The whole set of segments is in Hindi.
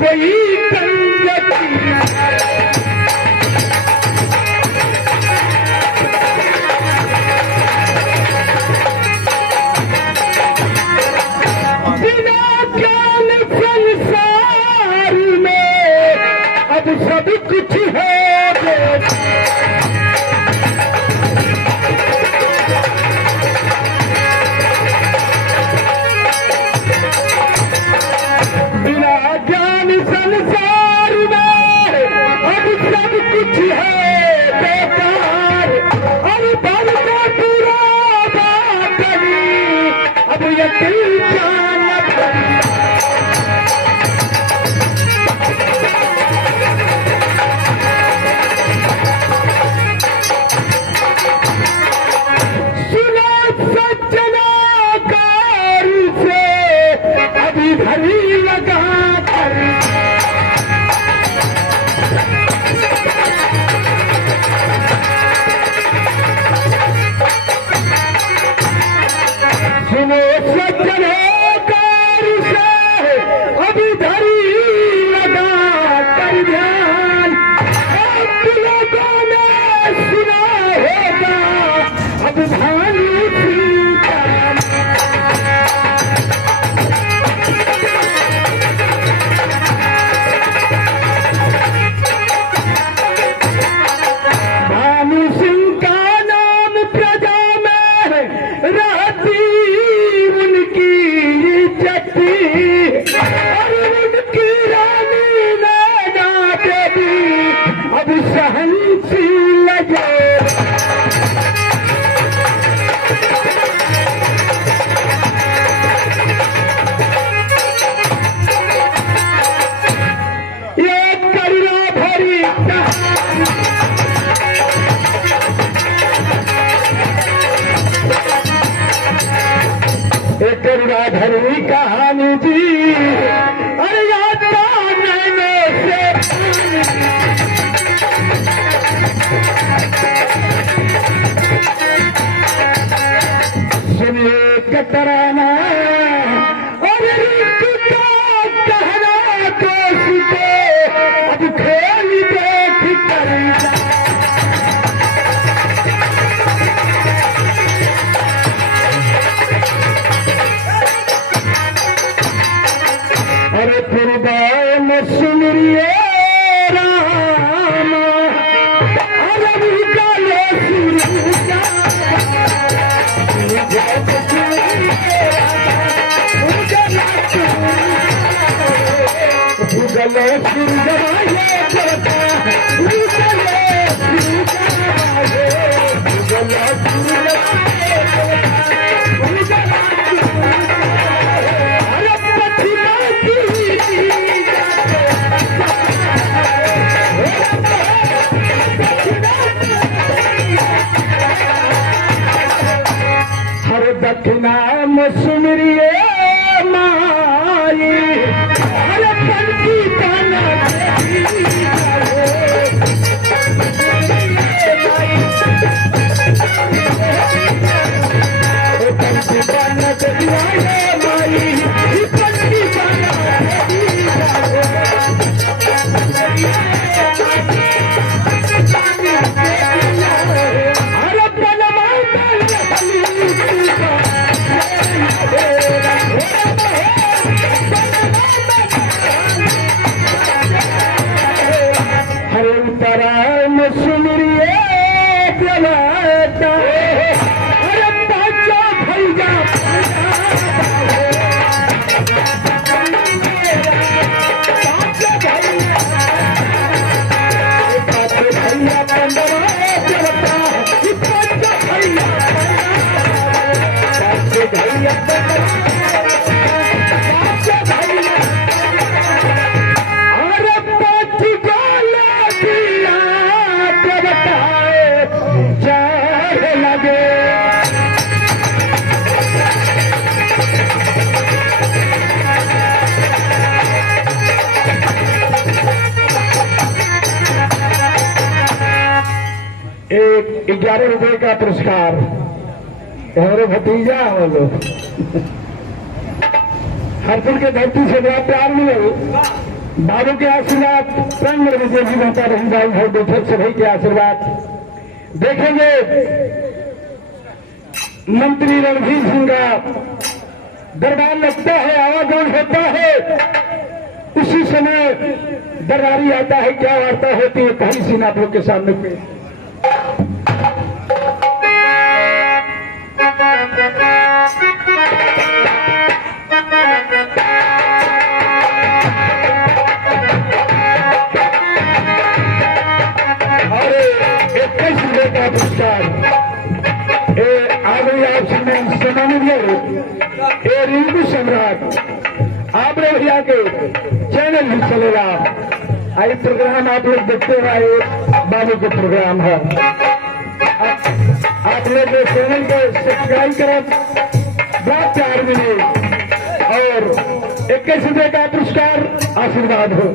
कोई कंजती बिना ज्ञान संसार में अब सब कुछ है करुणाधरी कहानी जी अरे याद नैने से सुनिए कतराना और ऋतु का कहना दोस्त अब खेल देख कर अरे पूर्वाय में सुनिए राम अरे उजाले सूरज दक्षिणा में सुमरिए माई अरे पंछी बना पंछी बना माई पंछी बना एक 11 रुपए का पुरस्कार हमारे भतीजा हो लोग हरपुर के धरती से बड़ा प्यार मिले बाबू के आशीर्वाद प्रंग विजय भी होता रहेगा। उधर बैठक सभी के आशीर्वाद देखेंगे। मंत्री रणधीर सिंह का दरबार लगता है, आवागमन होता है, उसी समय दरबारी आता है। क्या वार्ता होती है पहली सीन आप लोग के सामने पे। और 21 जिले का पुरस्कार आगे आप सम्मानित रिंकू सम्राट आप लोग भैया के चैनल भी चलेगा। आई प्रोग्राम आप लोग देखते हुए बाबू के प्रोग्राम है। आप लोग चैनल को सब्सक्राइब करें, बहुत प्यार मिले और 21 रुपये का पुरस्कार आशीर्वाद हो।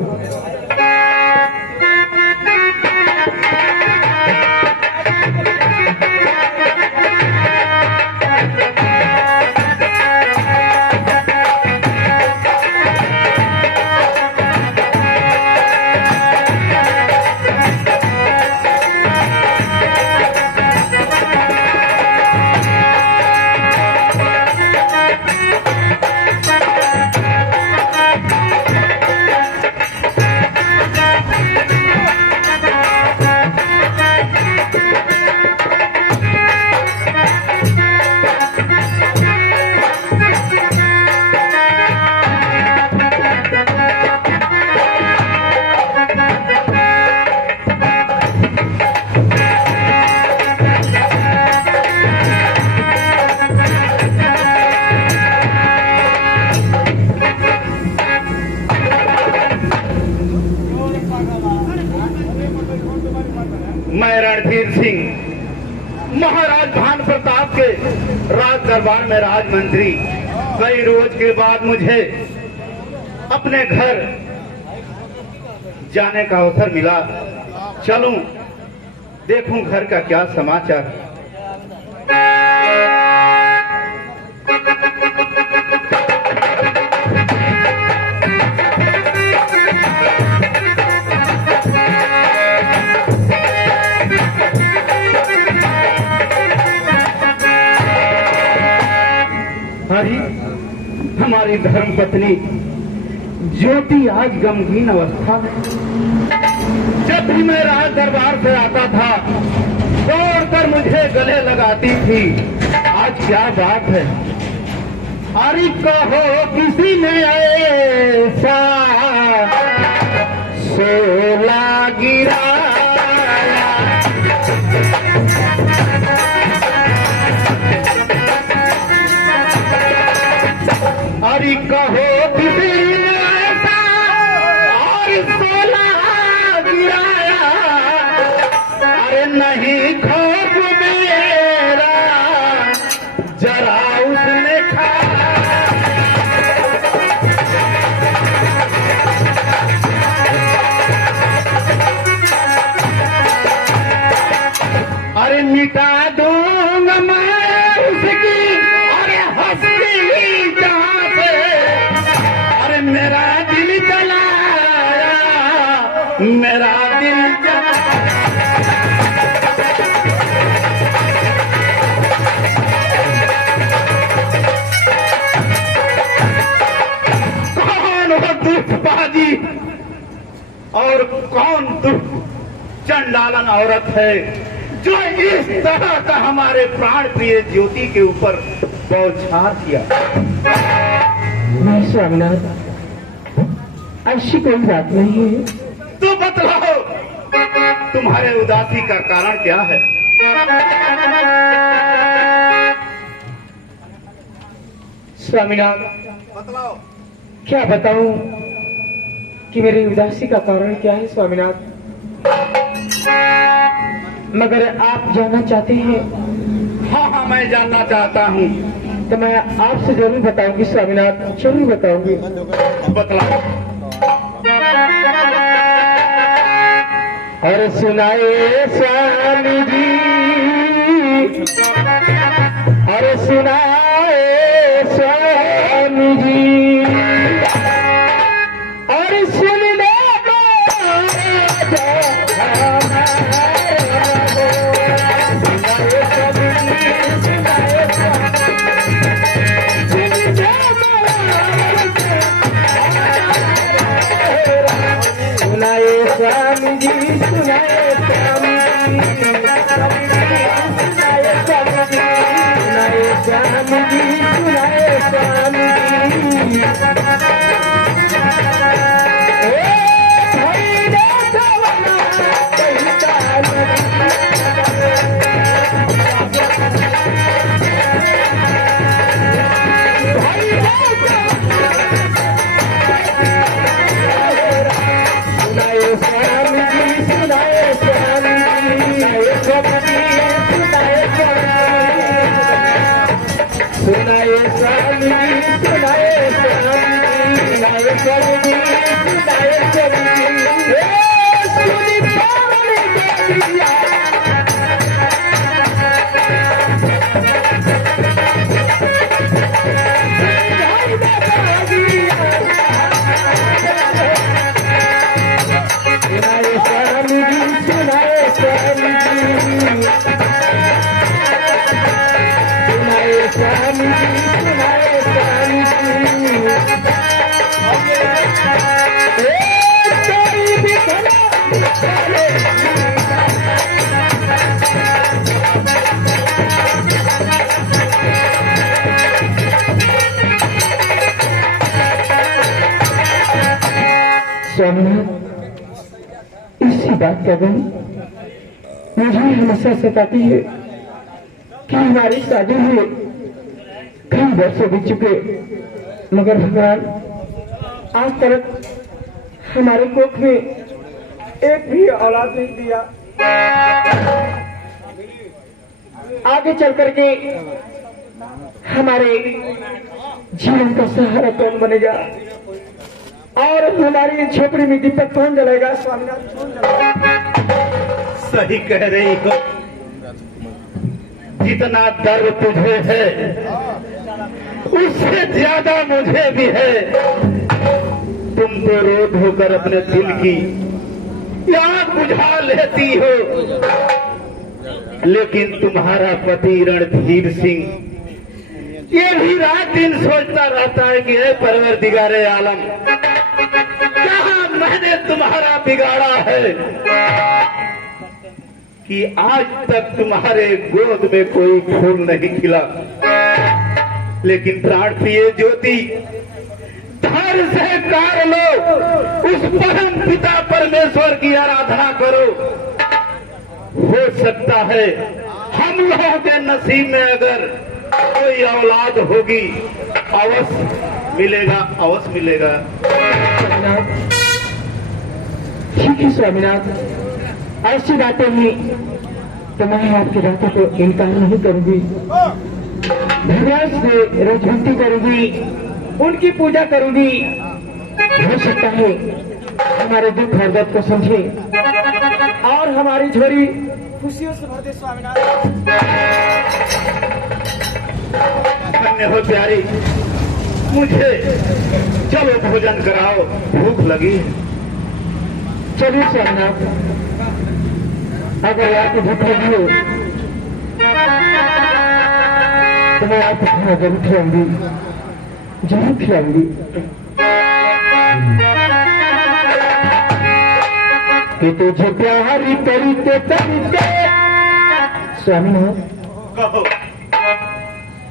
मैं रणधीर सिंह महाराज भान प्रताप के राज दरबार में राजमंत्री। कई रोज के बाद मुझे अपने घर जाने का अवसर मिला। चलूं देखूं घर का क्या समाचार। हमारी धर्म पत्नी ज्योति आज गमगीन अवस्था में। जब भी मैं राज दरबार से आता था दौड़कर मुझे गले लगाती थी। आज क्या बात है? अरे कहो किसी ने ऐसा सोला गिराया। अरे कहो किसी ने ऐसा और सोला गिराया। अरे नहीं खौफ मेरा जरा उसने खाया। अरे मिटा दूंगा मैं उसकी अरे हंसी जहां से। अरे मेरा दिल जलाया, मेरा दिल जलाया। कौन वो दुष्टबाजी और कौन दुष्ट चंडालन औरत है जो इस तरह का हमारे प्राण प्रिय ज्योति के ऊपर बौछार किया? नहीं स्वामीनाथ, ऐसी कोई बात नहीं है। तो बतलाओ तुम्हारे उदासी का कारण क्या है? स्वामीनाथ बतलाओ। क्या बताऊं कि मेरी उदासी का कारण क्या है स्वामीनाथ, मगर आप जानना चाहते हैं? हाँ हाँ मैं जानना चाहता हूँ। तो मैं आपसे जरूर बताऊंगी स्वामीनाथ, जरूर बताऊंगी। बतलाओ। अरे सुनाए स्वामी जी, अरे सुनाए स्वामी जी, अरे सुन जी सुनाए स्वामी जी भाई रे सवना कहता भाई सुनाए स्वामी जी सुनाए स्वामी जी सुनाए स्वामी जी सुनाए स्वामी जी सुनाए स्वामी जी सुनी पावनी देविया सुनाए स्वामी जी सुनाए स्वामी जी सुनाए स्वामी जी सुनाए स्वामी जी तेरी भी स्वामीनाथ इसी बात का गम मुझे हमेशा सताती है कि हमारी शादी हुए कई वर्षों बीत चुके मगर भगवान आज तक हमारे कोख में एक भी औलाद नहीं दिया। आगे चल करके हमारे जीवन का सहारा कौन बनेगा और हमारी झोपड़ी में दीपक कौन जलाएगा? स्वामीनाथ कौन जलाएगा? सही कह रही हो। जितना दर्द तुझे है उससे ज्यादा मुझे भी है। तुम तो रोध होकर अपने दिल की आग बुझा लेती हो, लेकिन तुम्हारा पति रणधीर सिंह ये भी रात दिन सोचता रहता है कि हे परवरदिगारे आलम, कहाँ मैंने तुम्हारा बिगाड़ा है कि आज तक तुम्हारे गोद में कोई फूल नहीं खिला। लेकिन प्राण प्रिय ज्योति, धैर्य से कार्य लो, उस परम पिता परमेश्वर की आराधना करो। हो सकता है हम लोगों के नसीब में अगर कोई औलाद होगी, अवश्य मिलेगा, अवश्य मिलेगा। ठीक है स्वामीनाथ, ऐसी बातें ही तो मैं आपकी बातों को इनकार नहीं करूंगी। भगवान से रजभक्ति करूंगी, उनकी पूजा करूंगी। हो सकता है हमारे दुख और दर्द को समझे और हमारी झोली खुशियों से भर दे। स्वामीनाथ धन्य हो प्यारी, मुझे चलो भोजन कराओ, भूख लगी है। चलिए स्वामीनाथ, अगर आपको भूख लगी हो तो मैं आपको खाना जरूर खिलाऊंगी, जरूर खिलाऊंगी। कि तुझे प्यारी करते करते स्वामीनाथ, कहो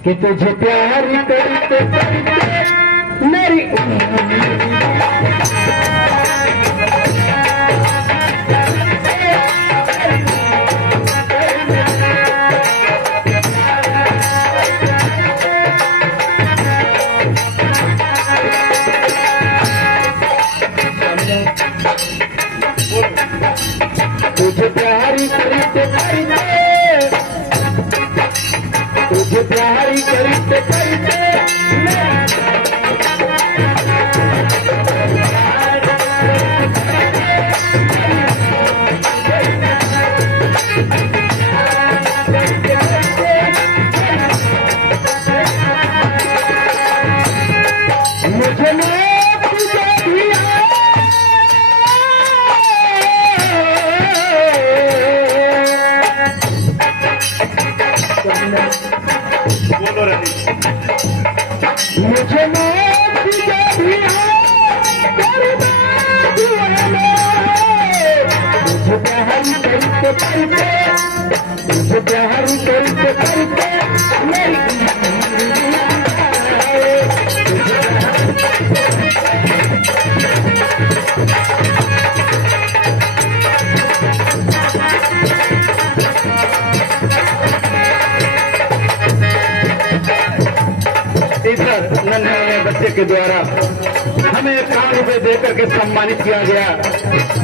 कि तुझे प्यारी करते करते मेरी तुझे प्यारी करते करते, तुझे प्यारी करते करते मुझे बोलो रानी, मुझे मौत जो भी है बर्बाद हुए मुझे प्यार करते करते, मुझे प्यार करते करते मेरी इधर नन्हे नन्हे बच्चे के द्वारा हमें 1 रुपए देकर के सम्मानित किया गया।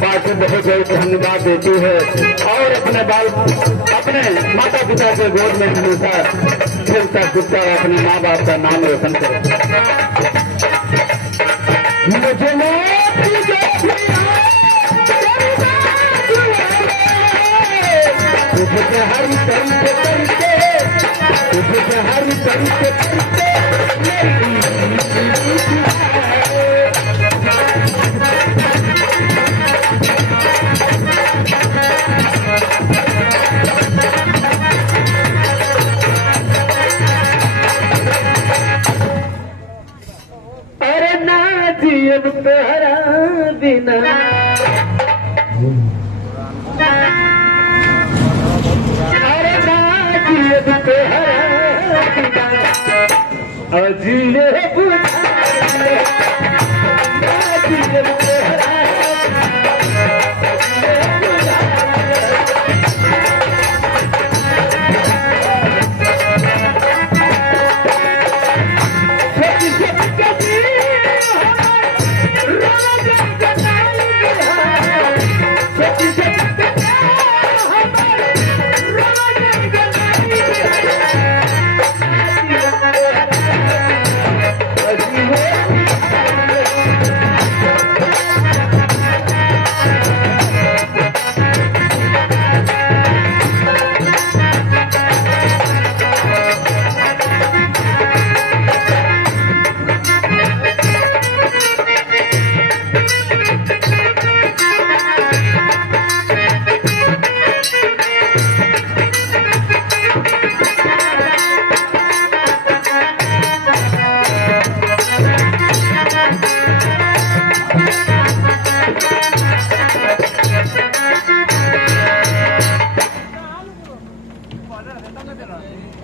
बात बहुत बहुत धन्यवाद देती है और अपने माता पिता के गोद में हमेशा खेलता कूदता अपने माँ बाप का नाम रोशन करे। मुझे हरी तरीके करके हरी तरीके करके अरे ना जियब तोहरा बिना अजीए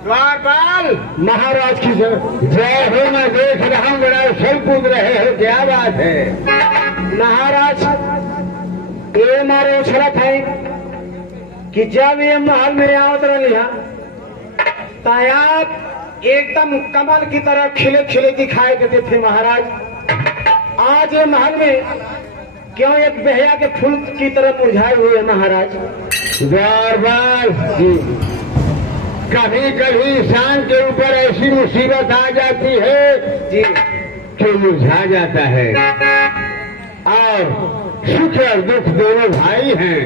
द्वारपाल महाराज की जय हो। मैं देख रहा हूँ बड़ा उछल कूद रहे हो, क्या बात है महाराज? ये मारे उछलत है कि जब ये महल में आवत रही आप एकदम कमल की तरह खिले खिले दिखाई देते थे महाराज। आज ये महल में क्यों एक बेहया के फूल की तरह मुरझाए हुए महाराज? द्वारपाल जी, कभी कभी इंसान के ऊपर ऐसी मुसीबत आ जाती है जी कि मुरझा जाता है। और सुख और दुख दोनों भाई हैं,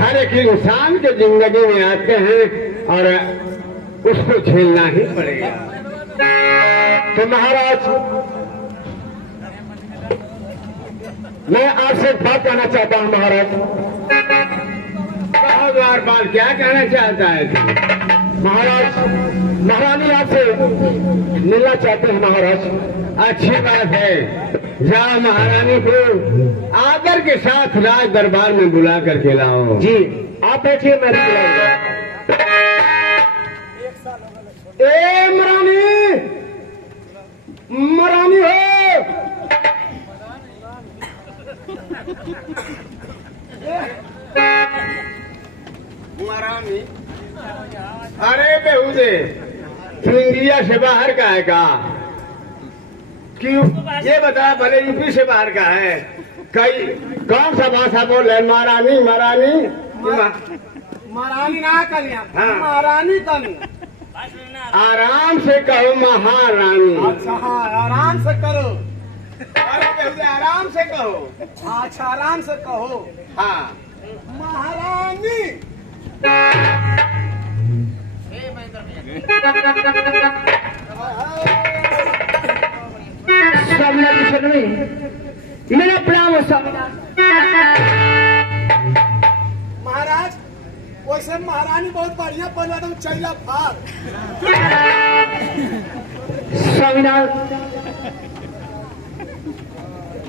हर एक इंसान के जिंदगी में आते हैं और उसको झेलना ही पड़ेगा। तो महाराज, मैं आपसे एक बात कहना चाहता हूँ महाराज। द्वारपाल, क्या कहना चाहता है तू? महाराज, महारानी आपसे मिलना चाहते हैं महाराज। अच्छी बात है, जाओ महारानी को आदर के साथ राज दरबार में बुला करके लाओ। जी आप बैठिए, मैं बुलाऊंगा। ए महारानी, महारानी हो, महारानी। अरे बेहुदे, तू इंडिया से बाहर का है का? क्यों ये बता, भले यूपी से बाहर का है, कई कौन सा भाषा बोल रहे? महारानी महारानी महारानी ना कलिया, हाँ। महारानी कली। आराम से कहो महारानी। अच्छा हाँ, आराम से करो। अरे बेहुदे, आराम से कहो। अच्छा आराम से कहो। हाँ, महारानी। मेरा प्रणाम महाराज। वैसे महारानी बहुत बढ़िया बोला, तुम चैला फार। स्वामीनाथ,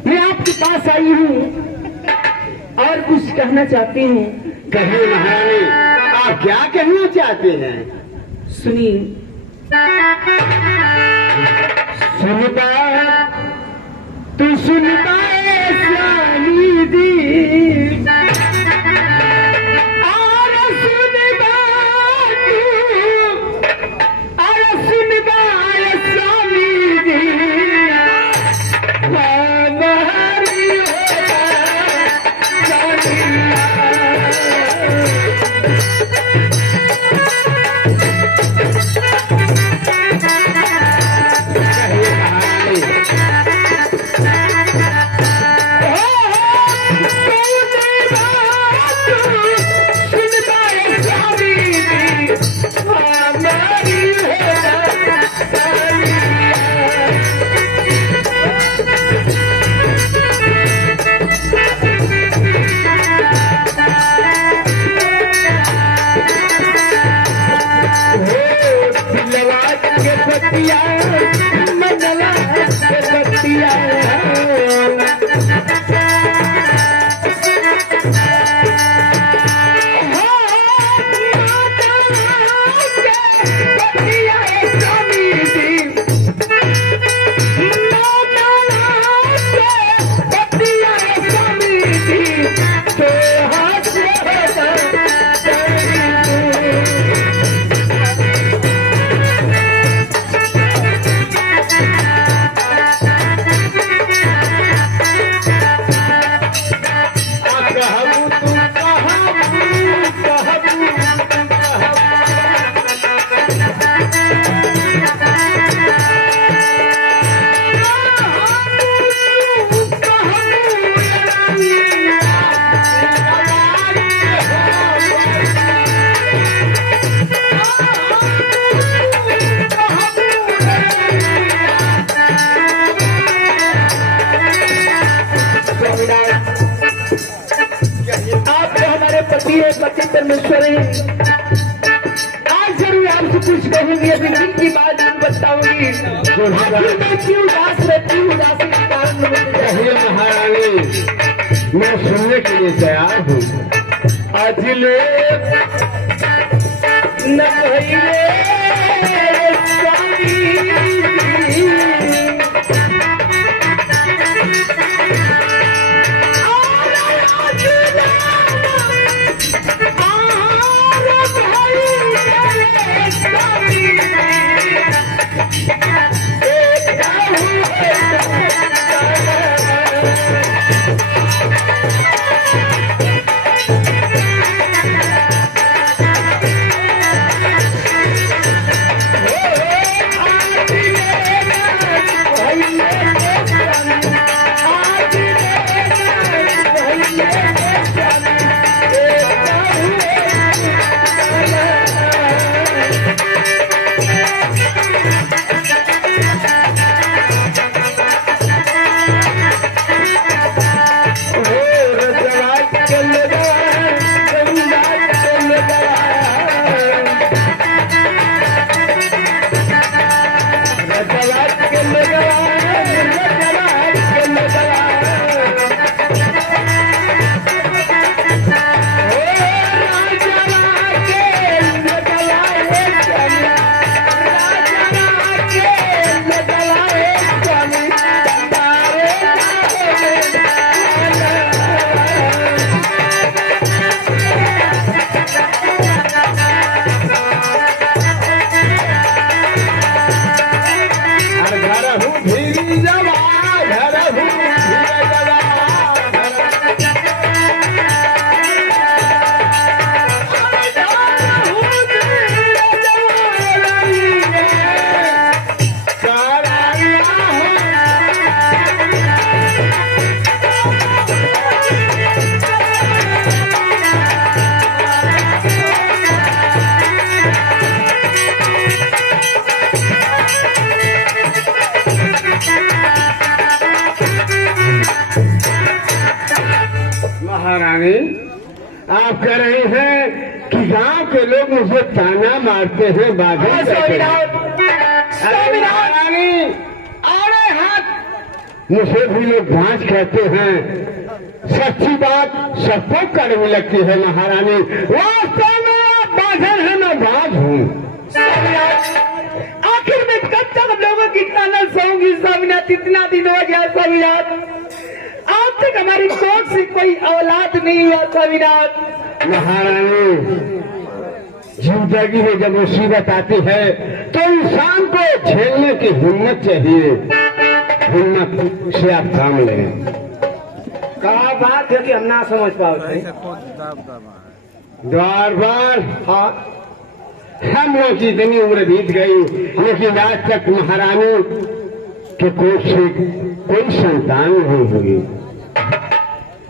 मैं आपके पास आई हूँ और कुछ कहना चाहती हूँ। कहिए महारानी, आप क्या कहना चाहते हैं? सुनिए। सुनता तू सुनता स्वामी दी, और सुनता तू, और सुनता स्वामी परमेश्वरी, आज जरूर आपसे कुछ कहूंगी, अभी दिल की बात नहीं बताऊंगी। आखिर मैं क्यों उदास रहती हूँ, उदासी के कारण कहिए महारानी, मैं सुनने के लिए तैयार हूँ। अजले न कहिए महारानी, आप कह रहे हैं कि गांव के लोग मुझे ताना मारते हैं, बाधा करते हैं। अरे महारानी, अरे हाथ मुझे भी लोग भांज कहते हैं। सच्ची बात सबको कड़वी लगती है महारानी। वास्तव में आप बाधन है, मैं बाध हूँ। आखिर में कब तक लोगों की ताना सहूंगी स्वामीनाथ? इतना दिन हो गया स्वामीनाथ, आज तक हमारी कोख से कोई औलाद नहीं हुआ स्वामीनाथ। महारानी, जिंदगी में जब मुसीबत आती है तो इंसान को झेलने की हिम्मत चाहिए। हिम्मत से आप काम लें। कहा बात है कि हम ना समझ पाओ। द्वार बार, हाँ, हम लोग की इतनी उम्र बीत गई, लेकिन आज तक महारानी के कोख से कोई संतान नहीं हुई।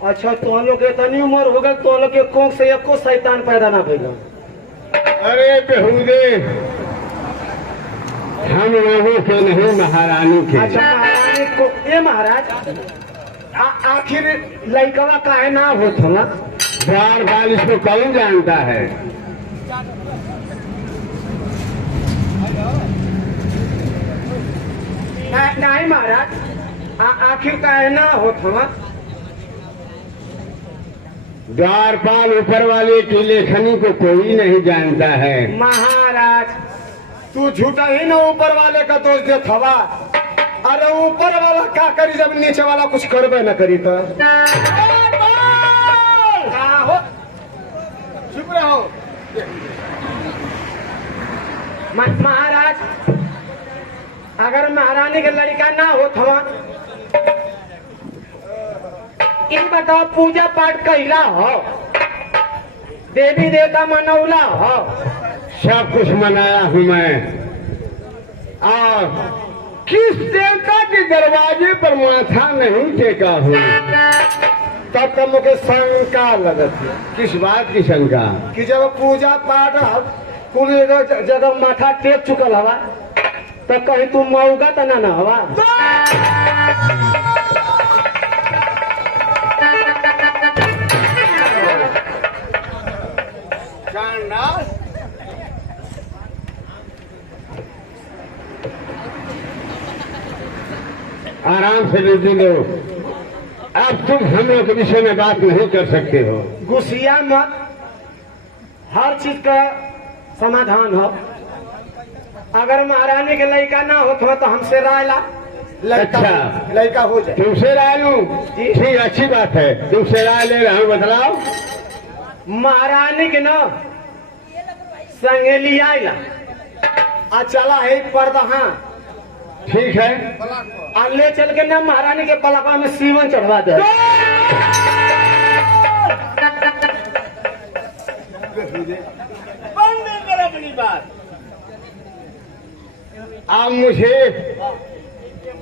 अच्छा, तो लोग इतनी उम्र हो गई, तो लोग के कोख से एको शैतान पैदा ना भइल। अरे बेहुदे, हम लोगों के नहीं, महारानी के। अच्छा महारानी को, ये महाराज आखिर लड़कवा काहे ना होत हम? बार बार इसको कौन जानता है? नहीं महाराज, आखिर काहे ना होत हम? द्वारपाल ऊपर वाले की लेखनी को कोई नहीं जानता है। महाराज, तू झूठा ही ना ऊपर वाले का दोष दे थवा। अरे ऊपर वाला क्या करी जब नीचे वाला कुछ करबे न करी तो? हो चुप रहो। महाराज, अगर महारानी के लड़का ना हो थवा, ये बताओ पूजा पाठ कैला हो, देवी देवता मनौला हो? सब कुछ मनाया हूँ मैं। और किस देवता के दरवाजे पर माथा नहीं टेका हूँ? तब तक मुझे शंका लगत है। किस बात की शंका? कि जब पूजा पाठ कुल जगह माथा टेक चुकल हवा, तो कहीं तुम मऊगा तो ना हवा? आराम से ड्यूटी दो। अब तुम हम लोग के विषय में बात नहीं कर सकते हो। गुस्सिया मत, हर चीज का समाधान हो। अगर महारानी के लड़का ना हो तो हमसे राय ला, अच्छा। लड़का हो जाए। तुमसे राय लूं? जी। ठीक, अच्छी बात है, तुमसे राय ले रहा हूँ, बतलाओ। महारानी के ना संगेली आइला आ चला है पर्दा, हाँ ठीक है, आ ले चल के ना महारानी के पलका में सीवन चढ़वा दे। अब मुझे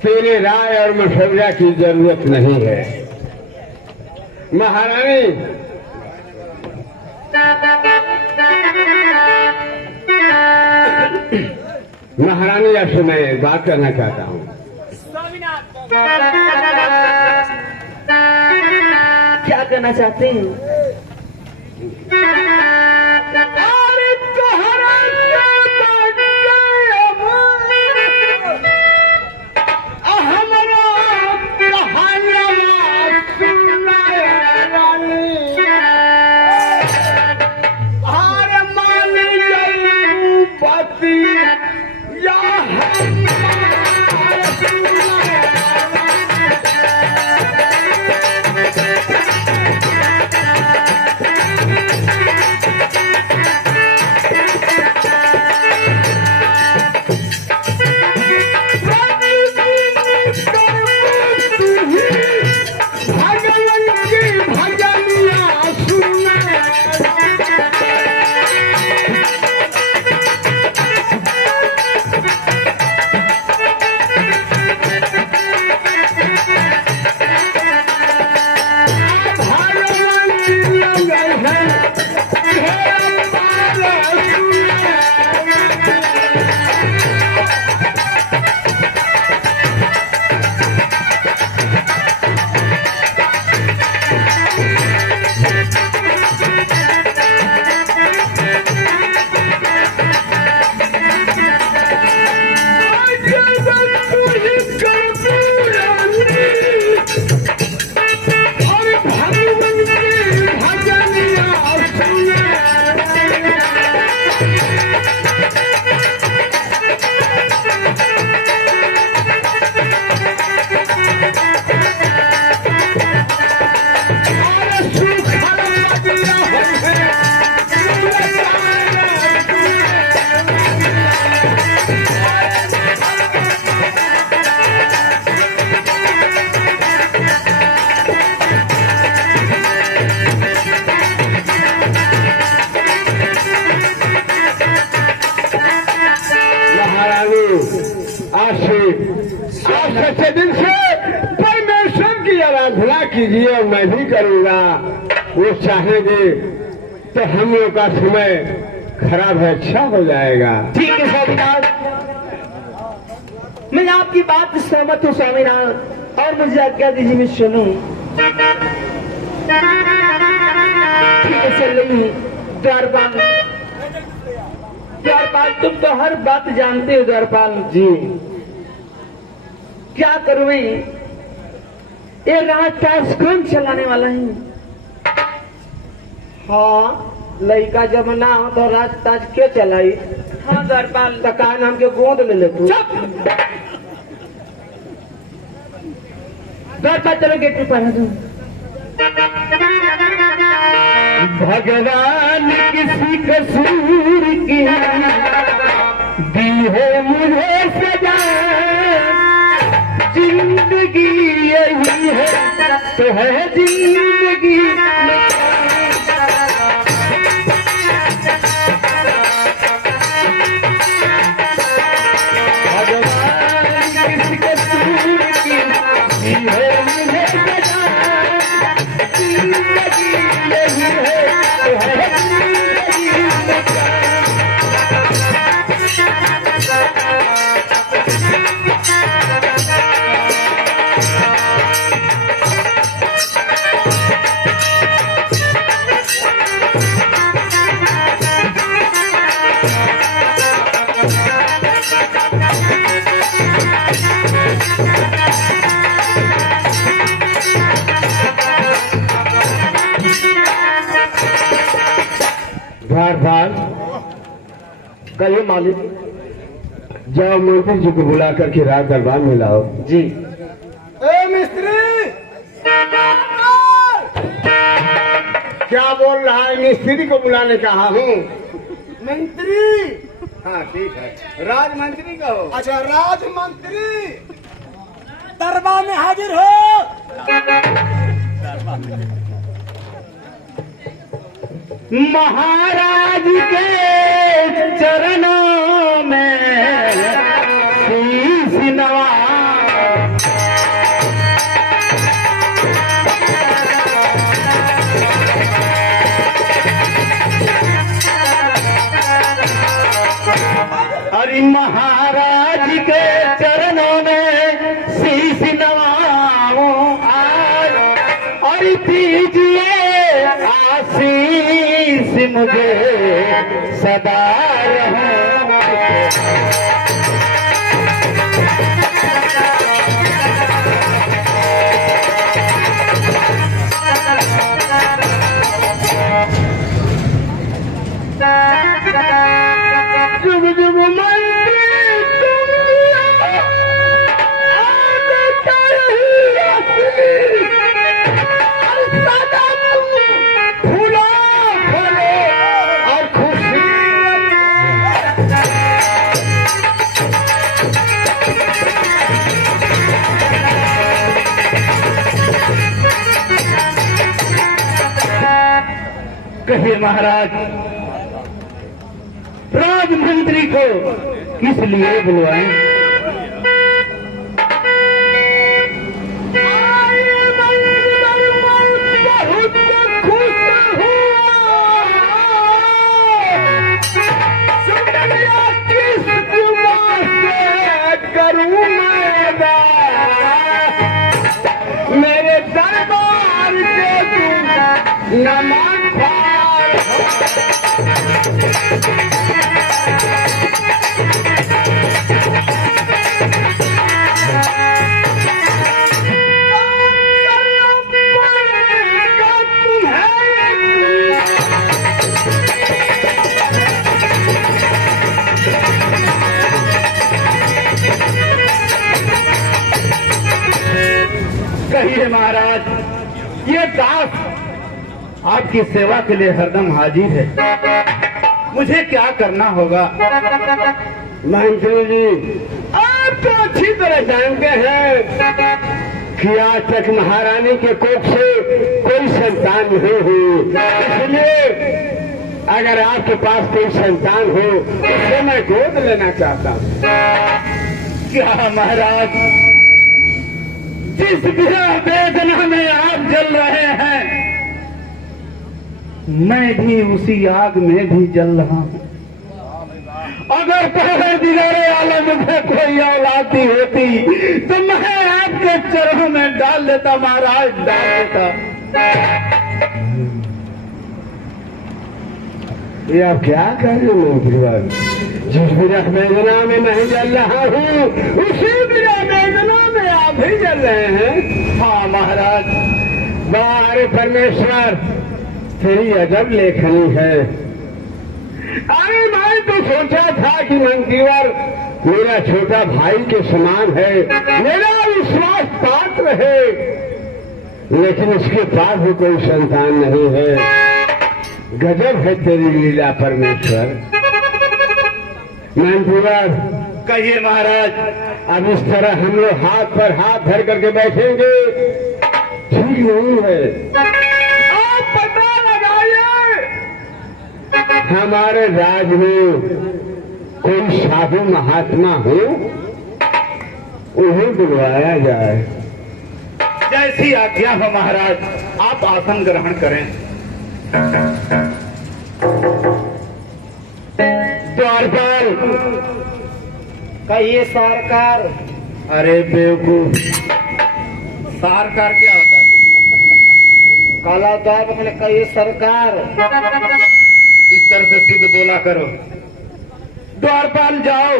तेरे राय और मशवरा की जरूरत नहीं है। महारानी, महारानी आपसे मैं बात करना चाहता हूँ। क्या करना चाहते हैं? सच्चे दिल से परमेश्वर की आराधना कीजिए और मैं भी करूंगा। वो चाहेंगे तो हम लोग का समय खराब है, अच्छा हो जाएगा। ठीक है स्वामीनाथ, मैं आपकी बात से सहमत हूँ स्वामीनाथ, और मुझे आज्ञा दीजिए मैं सुनूं। ठीक है चल रही द्वारपाल। द्वारपाल तुम तो हर बात जानते हो द्वारपाल जी। क्या करूं मैं? ये राजताज कौन चलाने वाला है? हाँ, लड़का जब ना हो तो राजताज क्यों चलाई? हाँ द्वारपाल। तो का नाम के गोद ले ले तू। द्वारपाल चलो गेट पे पढ़ा दो। भगवान किसी कसूर की दी है मुझे सजा, जिंदगी यही है तो है जिंदगी। भगवान किसी कसूर की दी है मुझे सजा, जिंदगी यही है तो है जिंदगी। कहिए मालिक। जाओ मंत्री जी को बुला करके राज दरबार में लाओ। जी। ए मिस्त्री, क्या बोल रहा है? मिस्त्री को बुलाने कहा हूँ। मंत्री। हाँ ठीक है, राजमंत्री का हो। अच्छा राजमंत्री, दरबार में हाजिर हो। महाराज के चरणों में शीश नवा। अरे महाराज के चरणों में शीश नवाओ आज, और दीजिए आशीष मुझे सदा रहो। जुग जुग मंत्री तुम आगे सदा तुम फूलो फलो और खुशी। कहिए महाराज, राजमंत्री को किस लिए बुलवाएं? बहुत खुश हुआ, शुक्रिया किस जुबां से करूं मैं मेरे दरबार के तू नमन। कहिए महाराज, ये दास आपकी सेवा के लिए हरदम हाजिर है, मुझे क्या करना होगा? मंत्री जी, आप तो अच्छी तरह जानते हैं कि आज तक महारानी के कोख से कोई संतान नहीं हुई, इसलिए अगर आपके पास कोई संतान हो उससे मैं गोद लेना चाहता हूँ। क्या महाराज, जिस विरह वेदना में आप जल रहे हैं, मैं भी उसी आग में भी जल रहा हूँ। अगर पहले दिगारे आलम में कोई औलादी होती तो मैं आपके चरणों में डाल देता महाराज, डाल देता। ये आप क्या कर रहे हो मंत्री? जिस विरह वेदना में मैं जल रहा हूँ उसी विरह वेदना में आप भी जल रहे हैं। हाँ महाराज। बाहर परमेश्वर, तेरी अजब लेखनी है। अरे मैं तो सोचा था कि मंत्रीवर मेरा छोटा भाई के समान है, मेरा विश्वास पात्र है, लेकिन उसके पास भी कोई संतान नहीं है। गजब है तेरी लीला परमेश्वर। मंत्रीवर, कहिए महाराज। अब इस तरह हम लोग हाथ पर हाथ धर करके बैठेंगे ठीक नहीं है। आप पता लगाइए हमारे राज में कोई साधु महात्मा हो, उन्हें बुलवाया जाए। जैसी आज्ञा हो महाराज, आप आसन ग्रहण करें। द्वारपाल, कहिए सरकार। अरे बेवकूफ, सरकार क्या होता है? काला दाब मैंने कहिए सरकार। इस तरह से सिद्ध बोला करो। द्वारपाल जाओ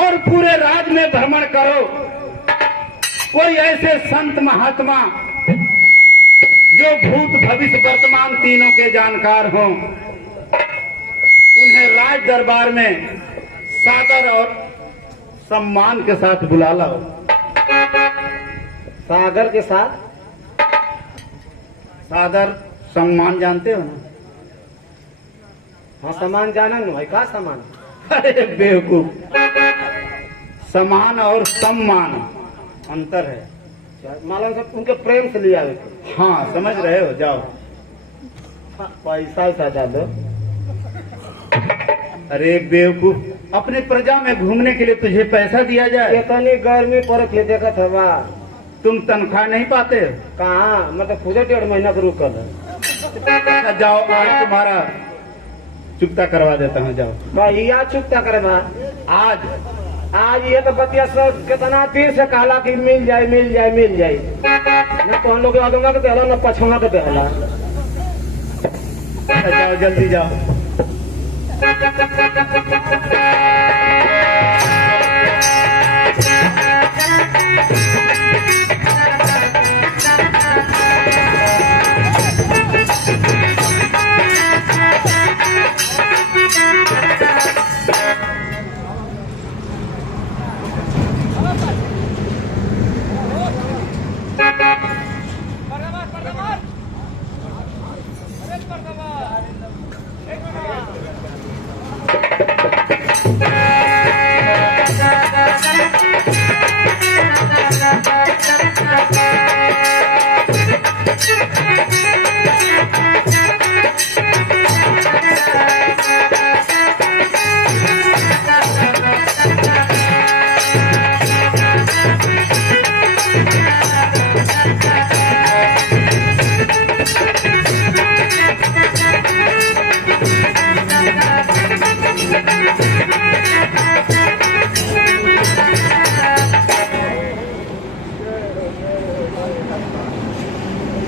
और पूरे राज में भ्रमण करो, कोई ऐसे संत महात्मा जो भूत भविष्य वर्तमान तीनों के जानकार हों, उन्हें अपने राज दरबार में सादर और सम्मान के साथ बुला लाओ। सागर के साथ सादर सम्मान जानते हो ना? हाँ सामान जाना न भाई, का सामान? अरे बेवकूफ, समान और सम्मान अंतर है। मालूम सब उनके प्रेम से लिया। हाँ समझ रहे हो, जाओ। पैसा ऐसा डालो। अरे बेवकूफ, अपने प्रजा में घूमने के लिए तुझे पैसा दिया जाए? इतनी गर्मी पर ले देखा था वाह। तुम तनख्वाह नहीं पाते? कहाँ, मतलब पूरे 1.5 महीना का रुकल है। जाओ, आज तुम्हारा चुकता करवा देता हूँ, जाओ। भैया चुकता करे बा आज ये तो बतिया सब कितना तीर से कहला कि मिल जाए मिल जाए मिल जाए। न तो हम लोग आगूंगा के देहला न पछुआ के देहला। जाओ जल्दी जाओ।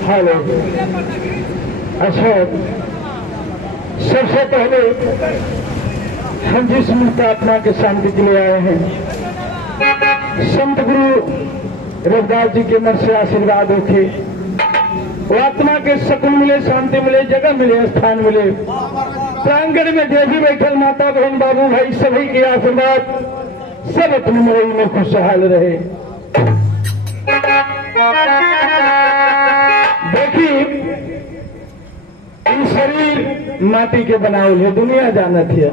हेलो, अच्छा सबसे पहले हम जिस आत्मा के शांति के लिए आए हैं, संत गुरु रविदास जी के मन से आशीर्वाद होके वो आत्मा के सुकून मिले, शांति मिले, जगह मिले, स्थान मिले। प्रांगण में जो भी बैठल माता बहन बाबू भाई सभी के आशीर्वाद सब अपनी मरई में खुशहाल रहे। देखिए, इन शरीर माटी के बनाए है, दुनिया जानत है।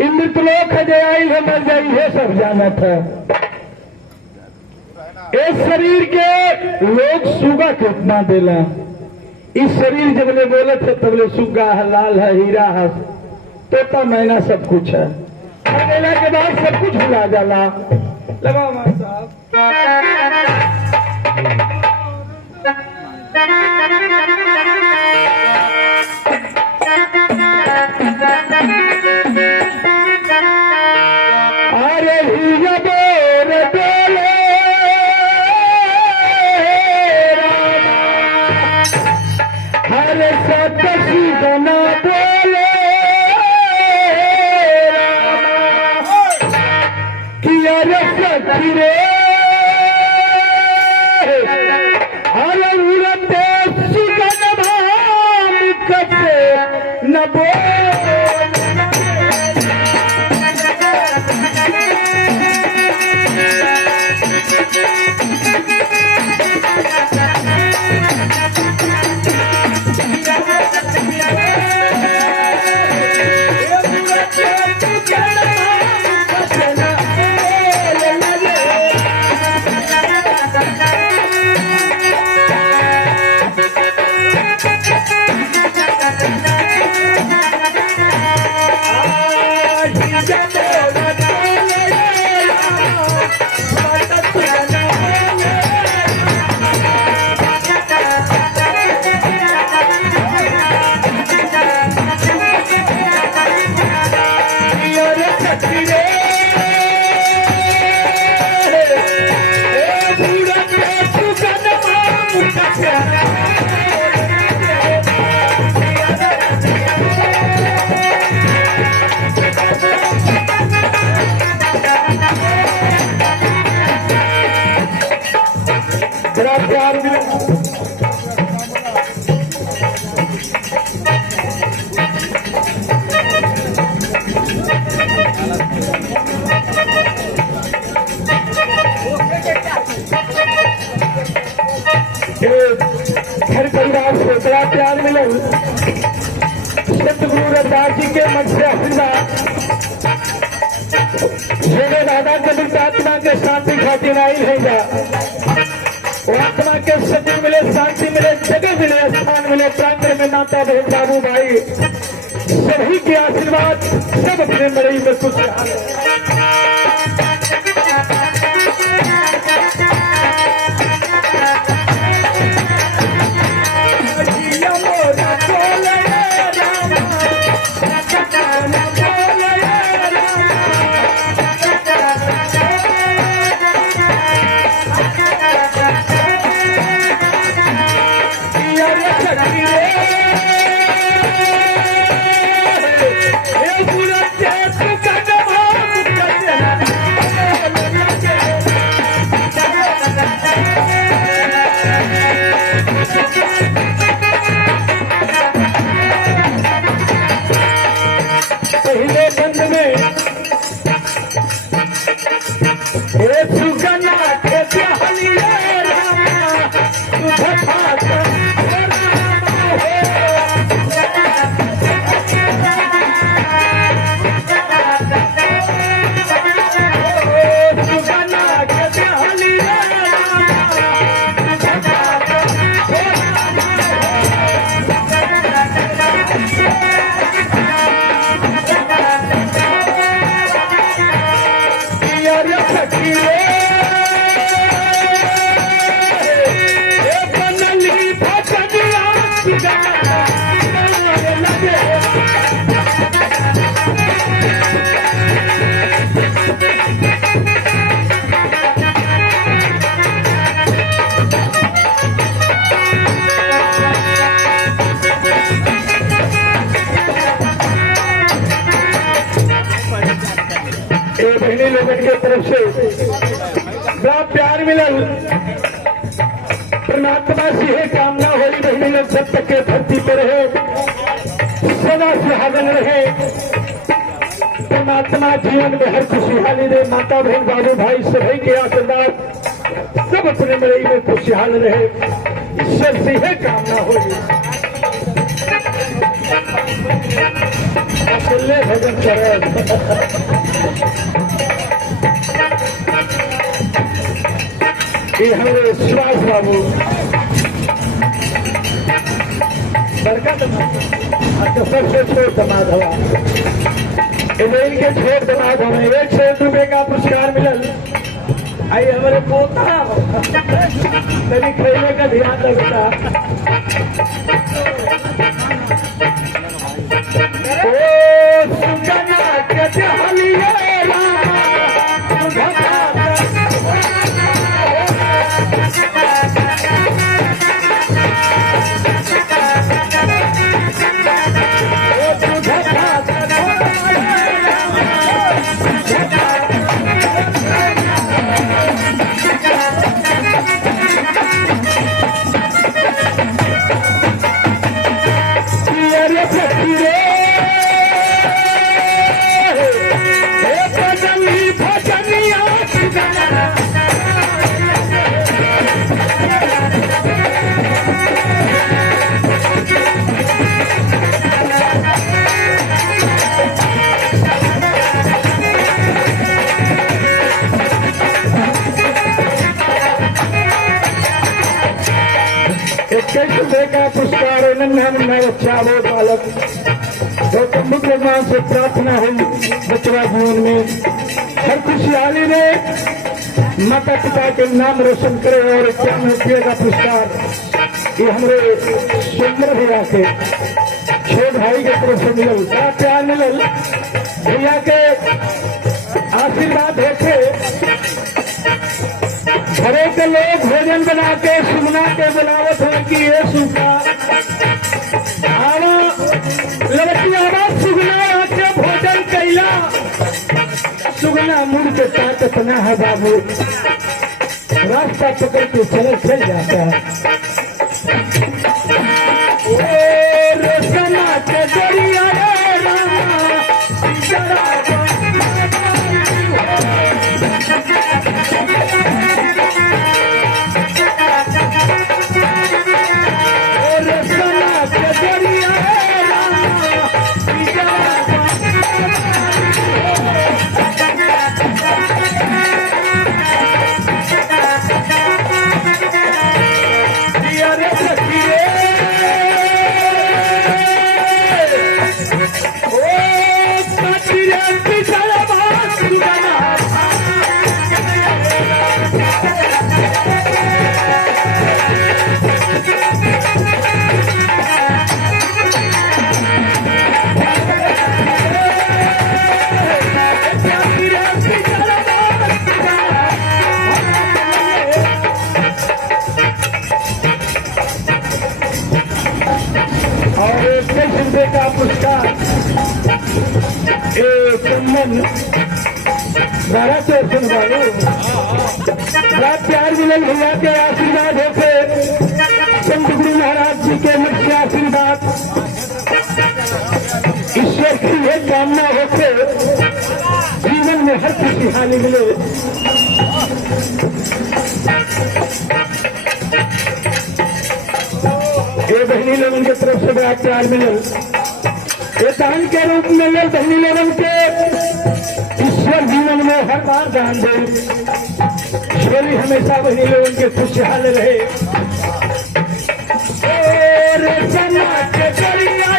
इन मृतलोक है, जय आई है मर जाई है, सब जानत है। इस शरीर के लोग सुगा कितना देला। इस शरीर जब ले बोलत है तब ले सुगा है, लाल है, हीरा है, तोता मैना सब कुछ है। मरने के बाद सब कुछ भुला जाला। लगाओ मां साहब। अरे हीरा बोर बोले हरे सतसी बना बोले कि अरे सखी रे अरे उड़ते सुगन भाम कसे न बोल। मिलल सतगुरु रविदास जी के मठ से आशीर्वाद मेरे दादा के भी आत्मा के शांति खातिर आई है। वो आत्मा के सती मिले, शांति मिले, जगह मिले, स्थान मिले, प्रांगण में माता बहन बाबू भाई सभी के आशीर्वाद सब अपने मड़ई में कुछ पहले बंद में सुगना के हलिए बहनी लोगों की तरफ से बड़ा प्यार मिलल। परमात्मा से है कामना होली बहनी लोग सब तक के धरती पर रहे, सदा सुहागन रहे। परमात्मा जीवन में हर खुशहाली दे। माता बहन बाबू भाई सभी के आशीर्वाद सब अपने मड़ई में खुशहाल रहे। ईश्वर से है कामना होली। भजन कर ये हमारे सुभाष बाबू बड़का तो सबसे छोट समाज हवा इनके छोट समाज हमें 100 रुपए का पुरस्कार मिलल। आई हमारे पोता कभी खेलने का ध्यान रखता। ओ सुगना के हलिए का पुरस्कार नन्हा नन्हा बच्चा वो बालक गौतम बुद्ध भगवान से प्रार्थना हुई बचवा जीवन में हर खुशहाली में माता पिता के नाम रोशन करे। और 51 रुपये का पुरस्कार ये हमारे सुंदर भैया के छोट भाई के तरफ से मिलल। बड़ा प्यार मिलल। भैया के आशीर्वाद देखे घरों के लोग भोजन बना के सुगना के बुलावत है कि ये सूखा आवा लड़की आवाज सुगना आके भोजन कैला। सुगना मुड़ के ताकत ना है बाबू, रास्ता पकड़ के चल जाता है। ओ रोशना के दरिया Let's go. और ₹1 का पुरस्कार एक मन बड़ा चौथन वालों बड़ा प्यार मिलन भैया के आशीर्वाद होते संत गुरु महाराज जी के मुख्य आशीर्वाद ईश्वर की ये कामना होते जीवन में हर खुशहाली मिले। ये बहनी लोगों की तरफ से बड़ा प्यार मिलल, ये दान के रूप में मिलल बहनी लोगों के। ईश्वर जीवन में हर बार दान दे, ईश्वरी हमेशा बहनी लोगों के खुशहाल रहे। और समाज के जरिया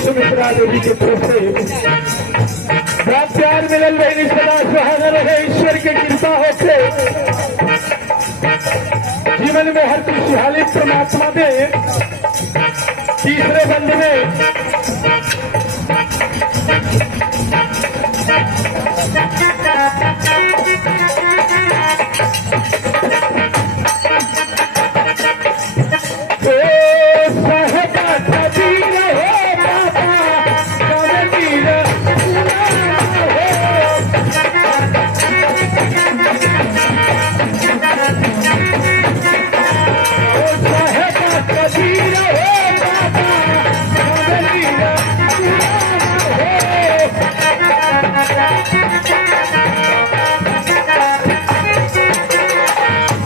सुमित्रा देवी की तरफ से बड़ा प्यार मिलल बहनी सदा सुहाना रहे। ईश्वर की कृपा होते जीवन में हर खुशहाली परमात्मा दे। तीसरे बंद में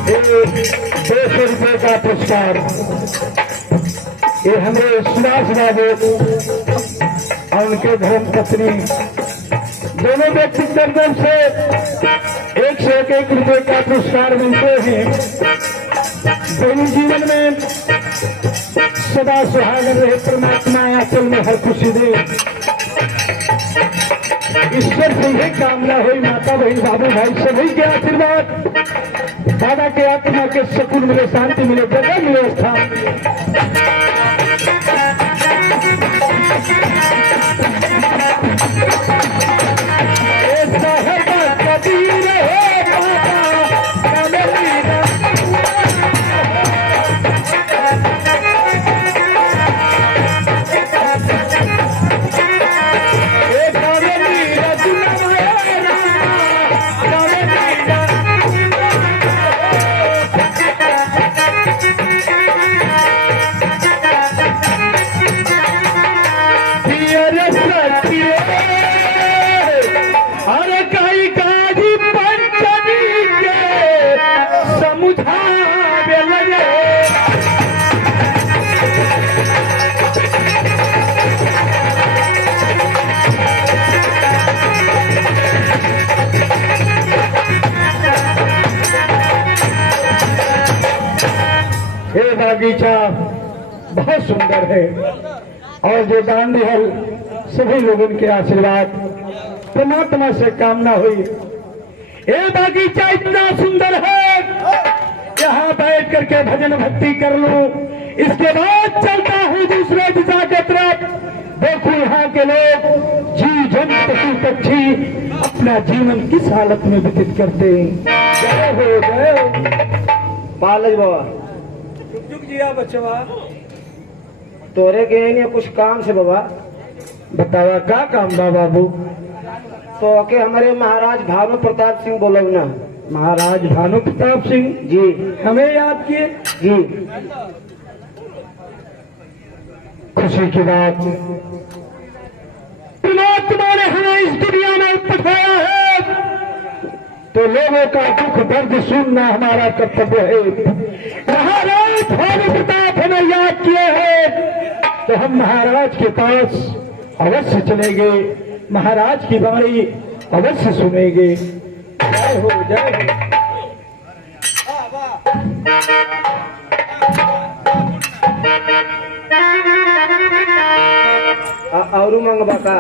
₹200 का पुरस्कार ये हमारे सुभाष बाबू और उनके धर्म पत्नी दोनों व्यक्ति तरफ से ₹101 का पुरस्कार मिलते हैं। दोनों जीवन में सदा सुहागन रहे, परमात्मा आंचल में हर खुशी दे। ईश्वर से यही कामना हुई, माता बहन बाबू भाई सभी के आशीर्वाद, दादा के आत्मा के सुकून मिले, शांति मिले, जगह मिले, स्थान मिले। बगीचा बहुत सुंदर है और जो दान दिहल सभी लोगों के आशीर्वाद परमात्मा से कामना हुई। ये बगीचा इतना सुंदर है, यहाँ बैठ करके भजन भक्ति कर लूं, इसके बाद चलता हूँ दूसरे दिशा के तरफ। देखो यहाँ के लोग जी जंतु पशु पक्षी अपना जीवन किस हालत में व्यतीत करते हैं। जय हो जय पालक बाबा जिया बचवा तोरे के लिए कुछ काम से बाबा बतावा का काम बा बाबू? तो के हमारे महाराज भानु प्रताप सिंह बोलो ना। महाराज भानु प्रताप सिंह जी हमें याद किए? जी खुशी की बात, परमात्मा ने हमें इस दुनिया में पठाया है तो लोगों का दुख दर्द सुनना हमारा कर्तव्य है। महाराज भानु प्रताप हमें याद किए हैं तो हम महाराज के पास अवश्य चलेंगे, महाराज की वाणी अवश्य सुनेंगे। जय हो जय हो। और मंगवा का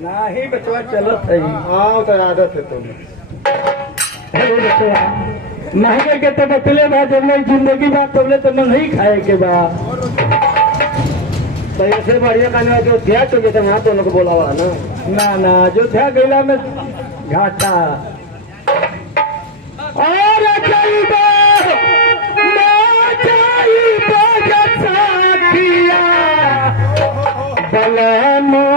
ना ही बचवा चलत है। हाँ तो आदत है तुम अरे बचवा महंगे के तो बतले बा, जब नहीं जिंदगी बात तबले तो नहीं खाए के बाद। तो ऐसे बढ़िया कहने जो दिया चाहिए तो वहाँ तो लोग बोला हुआ ना। ना ना अयोध्या गैला में घाटा और जाइबो, ना जाइबो साथिया बलनो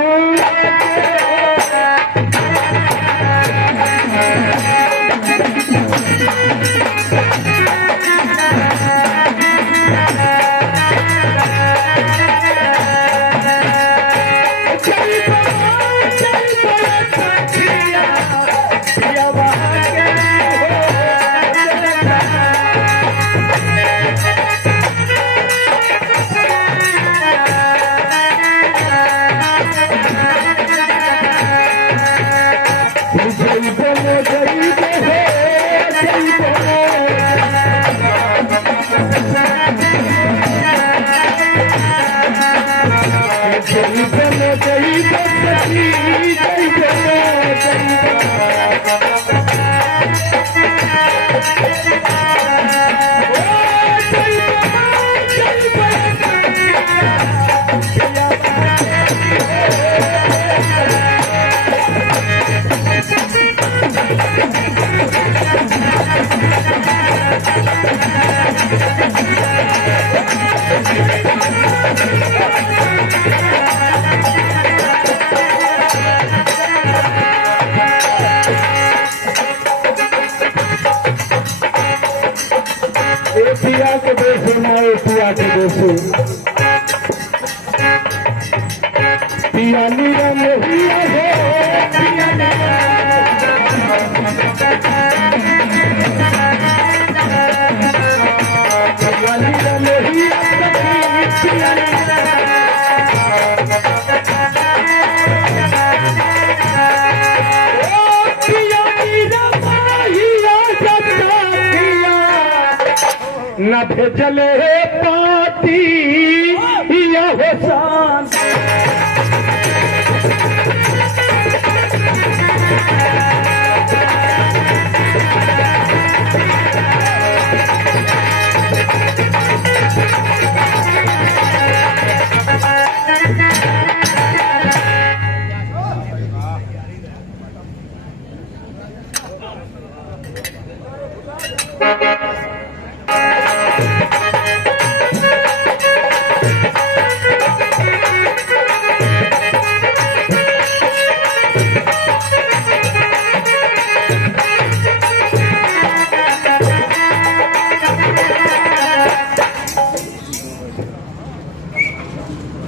पिया के देश माए पिया के देश पिया नीरा मोहिया हो पिया नीरा मोहिया न भेजले पाती या होसान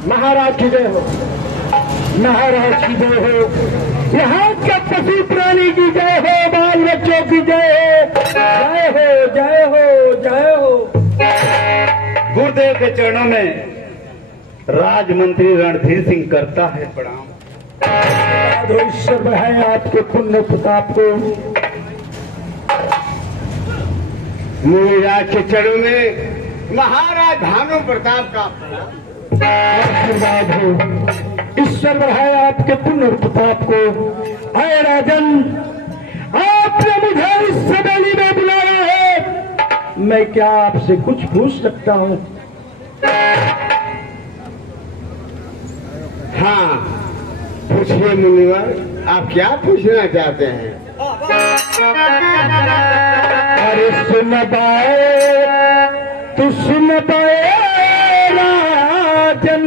महाराज की जय हो, महाराज की जय हो, यहाँ के पशु प्राणी की जय हो, बाल बच्चों की जय हो, जय हो जय हो जय हो। गुरुदेव के चरणों में राजमंत्री रणधीर सिंह करता है प्रणाम। ईश्वर बढ़ाए आपके पुण्य प्रताप को। मेरे राज के चरणों में महाराज भानु प्रताप का आशीर्वाद हो। ईश्वर बढ़ाए आपके पुण्य प्रताप को। अरे राजन, आपने मुझे इस सदैली में बुलाया है, मैं क्या आपसे कुछ पूछ सकता हूँ? हाँ पूछिए मुनिवर, आप क्या पूछना चाहते हैं? अरे सुन पाए तू सुन पाए राजन,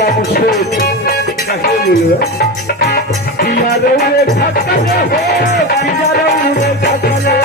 आएगा मुझसे कहीं मिलूंगा पिया रौरे धकले हो पिया रौरे धकले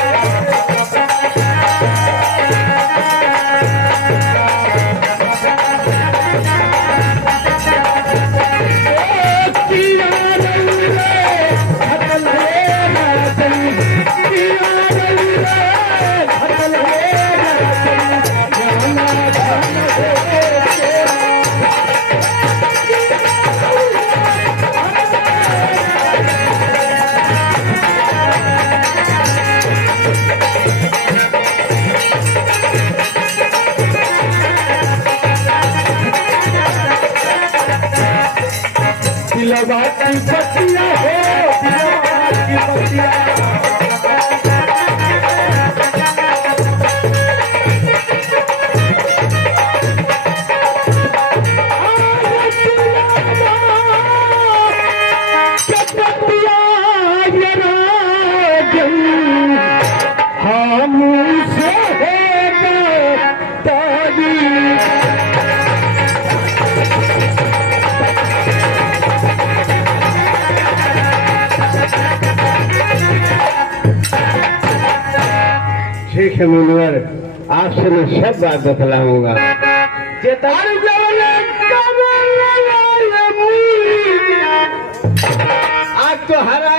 दिलवा की पतिया हो दिलवा की पतिया ठीक है मुनवर, आपसे मैं सब बात बतलाऊंगा। आज तो हरा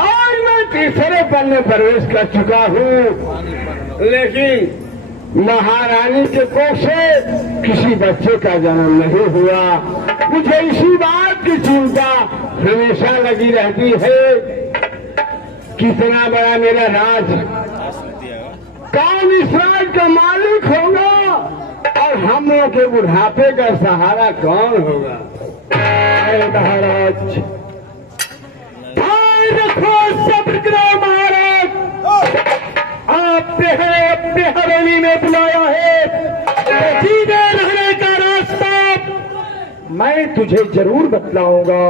आज मैं तीसरे पल में प्रवेश कर चुका हूँ, लेकिन महारानी के कोख से किसी बच्चे का जन्म नहीं हुआ। मुझे इसी बात की चिंता हमेशा लगी रहती है, कितना बड़ा मेरा राज, कौन इस राज का मालिक होगा और हम लोग के बुढ़ापे का सहारा कौन होगा। महाराज सब्र करो महाराज, आपने अपने हवेली में बुलाया है तो सीधे रहने का रास्ता मैं तुझे जरूर बतलाऊंगा।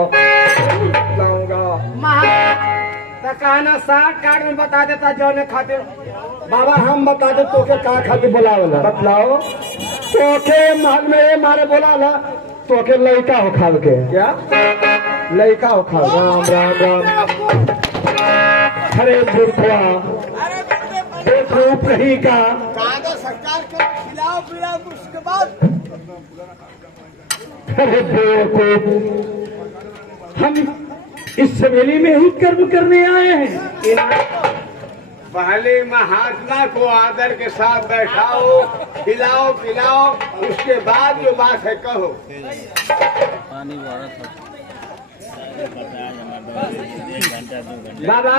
कहना साठ कार्ड में बता देता जो ने खातिर। बाबा हम बता दे तो के का खातिर बुलावला बतलाओ। तो के महल में मारे बोला तो के लड़का हो खाल के क्या लड़का हो खाल। राम राम राम अरे बुढ़वा देखो कहीं का सरकार को खिलाओ पिलाओ उसके बाद। अरे बेवकूफ, हम इस सवेली में ही कर्म करने आए हैं। पहले महात्मा को आदर के साथ बैठाओ, खिलाओ पिलाओ, उसके बाद जो बात है कहो। बाबा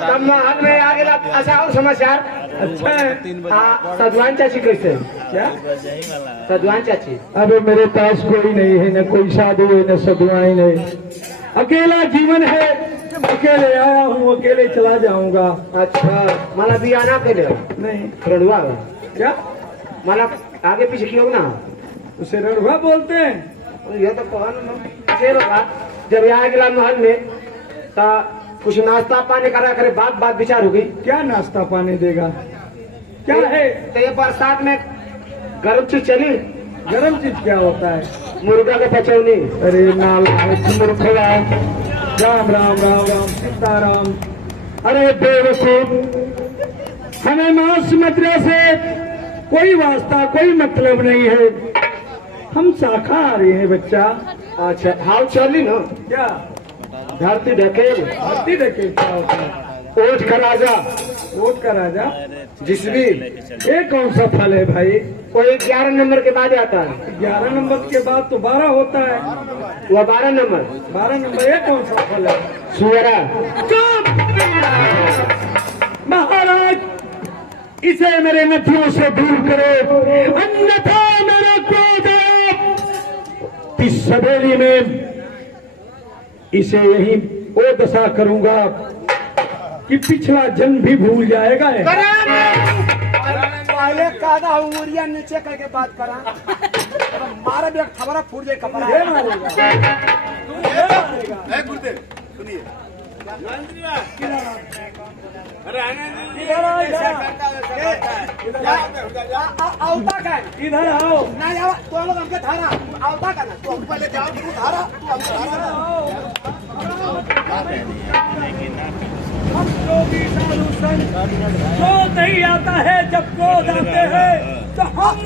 तब महल में आ गया। अच्छा और समाचार। अच्छा सदवान चाची कैसे क्या सदवान चाची? अबे मेरे पास कोई नहीं है, न कोई साधु है न सदवाई नहीं, अकेला जीवन है, अकेले आया हूँ अकेले चला जाऊंगा। अच्छा माला भी आना के लिए नहीं रड़ुआ क्या माला आगे पीछे की होगा ना उसे रड़ुआ बोलते हैं। ये तो कौन जब यहाँ गिला महल में तो कुछ नाश्ता पानी करा करे, बात विचार हो गई। क्या नाश्ता पानी देगा क्या है? तो ये बरसात में गर्म चीज चली। गर्म चीज क्या होता है? मुर्गा का पचौनी। अरे नाल मूर्खवा राम राम राम राम सीताराम। अरे बेवकूफ, हमें मांस मदिरा से कोई वास्ता कोई मतलब नहीं है, हम शाकाहारी हैं बच्चा। अच्छा हाउ चली ना क्या धरती ढकेल धरती देखे क्या होता है? ओट का राजा वोट का राजा जिसवी ये कौन सा फल है भाई? वो 11 नंबर के बाद आता है। 11 नंबर के बाद तो 12 होता है। वो 12 नंबर 12 नंबर ये कौन सा फल है? सुअरा। चुप! महाराज इसे मेरे नथियों से दूर करो, अन्यथा मेरा क्रोध है। इस सवेली में इसे यही वो दशा करूंगा कि पिछला जन्म भी भूल जाएगा। पहले कादा उंगलियां नीचे करके बात करा, मारा भी खबरा फूट जाए कपड़ा। ये मारेगा। आवता का इधर आओ। नहीं आवा तो लोग हमके धारा आवता का ना, तू पहले जाओ, तू धारा, तू हमको धारा। हम जो भी साधु संत क्रोध नहीं आता है, जब क्रोध आते हैं तो हम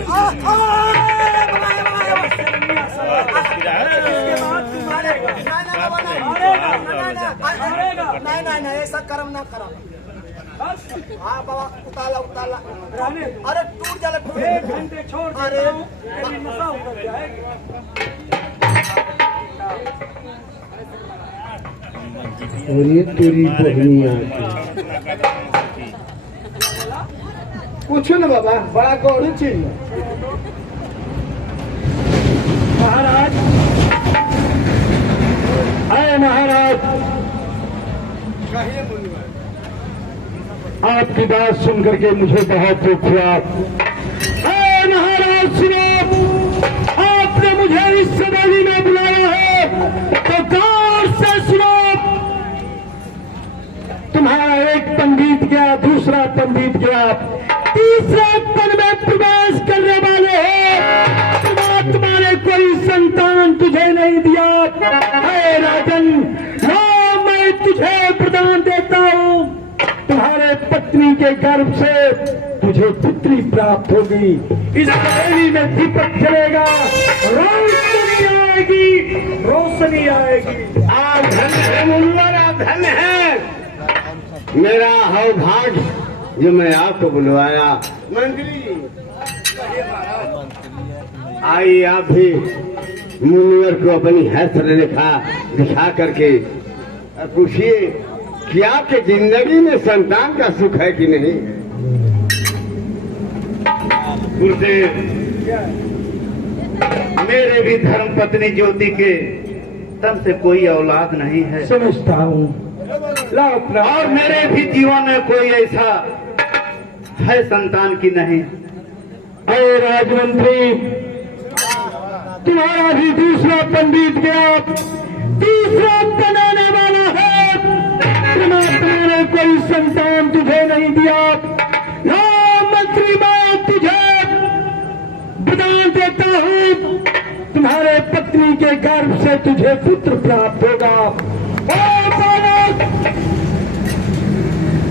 नहीं ऐसा कर्म ना करा। हाँ बाबा उताला उताला, अरे टूट जाला टूट। 1 घंटे छोड़ अरे मेरी नशा उतर जाएगी। और ये तेरी बहनिया पूछो ना बाबा, बड़ा गौरी चीज है। महाराज आए महाराज, आपकी बात सुन करके मुझे बहुत दुख हुआ। आए महाराज सुनो, आपने मुझे इस सवेली में बुलाया है तो गौर से सुनो। तुम्हारा एक पंडित गया, दूसरा पंडित गया, तीसरे पद में प्रवेश करने वाले हो। तुम्हारे कोई संतान तुझे नहीं दिया है राजन, लो मैं तुझे प्रदान देता हूँ। तुम्हारे पत्नी के गर्भ से तुझे पुत्री प्राप्त होगी। इस हवेली में दीपक जलेगा, रोशनी आएगी, रोशनी आएगी। आप धन है मुल्ला, आप धन है। मेरा सौभाग्य जो मैं आपको बुलवाया। मंत्री आइए, आप भी मुनिवर को अपनी हैसियत दिखा करके पूछिए कि आपके जिंदगी में संतान का सुख है कि नहीं। गुरुदेव, मेरे भी धर्म पत्नी ज्योति के तन से कोई औलाद नहीं है, समझता हूँ। लाओ और मेरे भी जीवन में कोई ऐसा है संतान की नहीं। अरे राजमंत्री, तुम्हारा भी दूसरा पंडित गया, तीसरा बनाने वाला है। परमात्मा ने कोई संतान तुझे नहीं दिया। ना मंत्री, मैं तुझे वरदान देता हूँ, तुम्हारे पत्नी के गर्भ से तुझे पुत्र प्राप्त होगा। ओ बालक,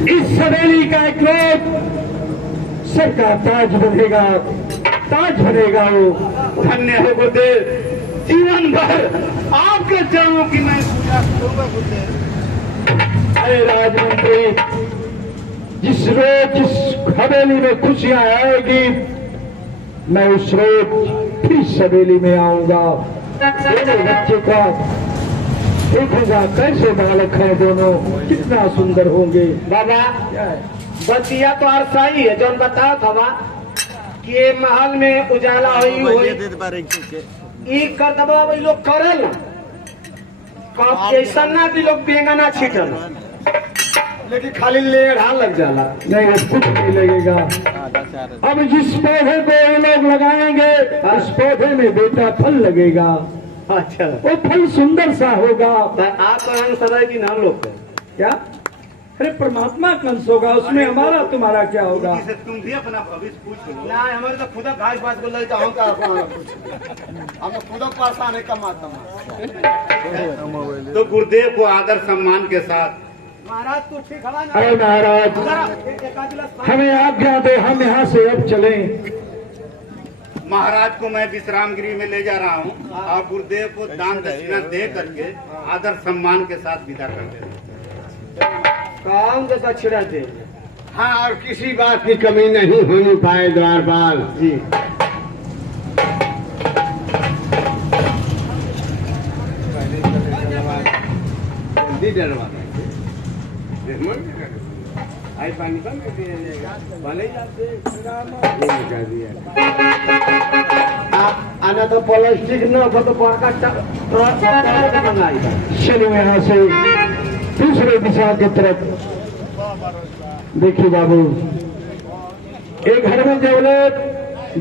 इस सवेली का एक लोग सर का ताज बनेगा, ताज बनेगा वो। धन्य हो गुरुदेव, जीवन भर आपके चरणों की मैं पूजा करूंगा गुरुदेव। अरे राजमंत्री, जिस रोज जिस हवेली में खुशियां आएगी, मैं उस रोज फिर सवेली में आऊंगा। दोनों बच्चे का देखूंगा कैसे बालक है, दोनों कितना सुंदर होंगे। बाबा क्या है? बतिया तो और सही है जो बताओ था कि ये महल में उजाला हुई ई कर दबा लोग करे ना, ऐसा ना कि लोग बेंगना छीटल, लेकिन खाली लेढ़ा लग जाला। नहीं, अब कुछ नहीं लगेगा। अब जिस पौधे को ये लोग लगाएंगे, उस पौधे में बेटा फल लगेगा। अच्छा वो फल सुंदर सा होगा। आप तो हम सदा की नाम लोग क्या अरे परमात्मा का अंश होगा, उसमें हमारा तुम्हारा क्या होगा? से तुम भी अपना भविष्य पूछ लो। ना हमारे तो खुदा घास बात को लेता हूँ का हम खुदा परेशान है कमाता तो गुरुदेव को आदर सम्मान के साथ। महाराज तू ठीक खड़ा ना। अरे महाराज हमें आज्ञा दे, हम यहाँ से अब चलें। महाराज को मैं विश्राम गृह में ले जा रहा हूँ और गुरुदेव को दान दक्षिणा दे करके आदर सम्मान के साथ विदा कर दे। काम का दक्षिणा दे। हाँ, और किसी बात की कमी नहीं होनी पाए द्वारपाल जी। जल्दी डरवा आई पानी आना तो प्लास्टिक न हो तो बड़का मंगाई। चलो यहाँ से दूसरे दिशा की तरफ। देखिए बाबू, एक घर में जौले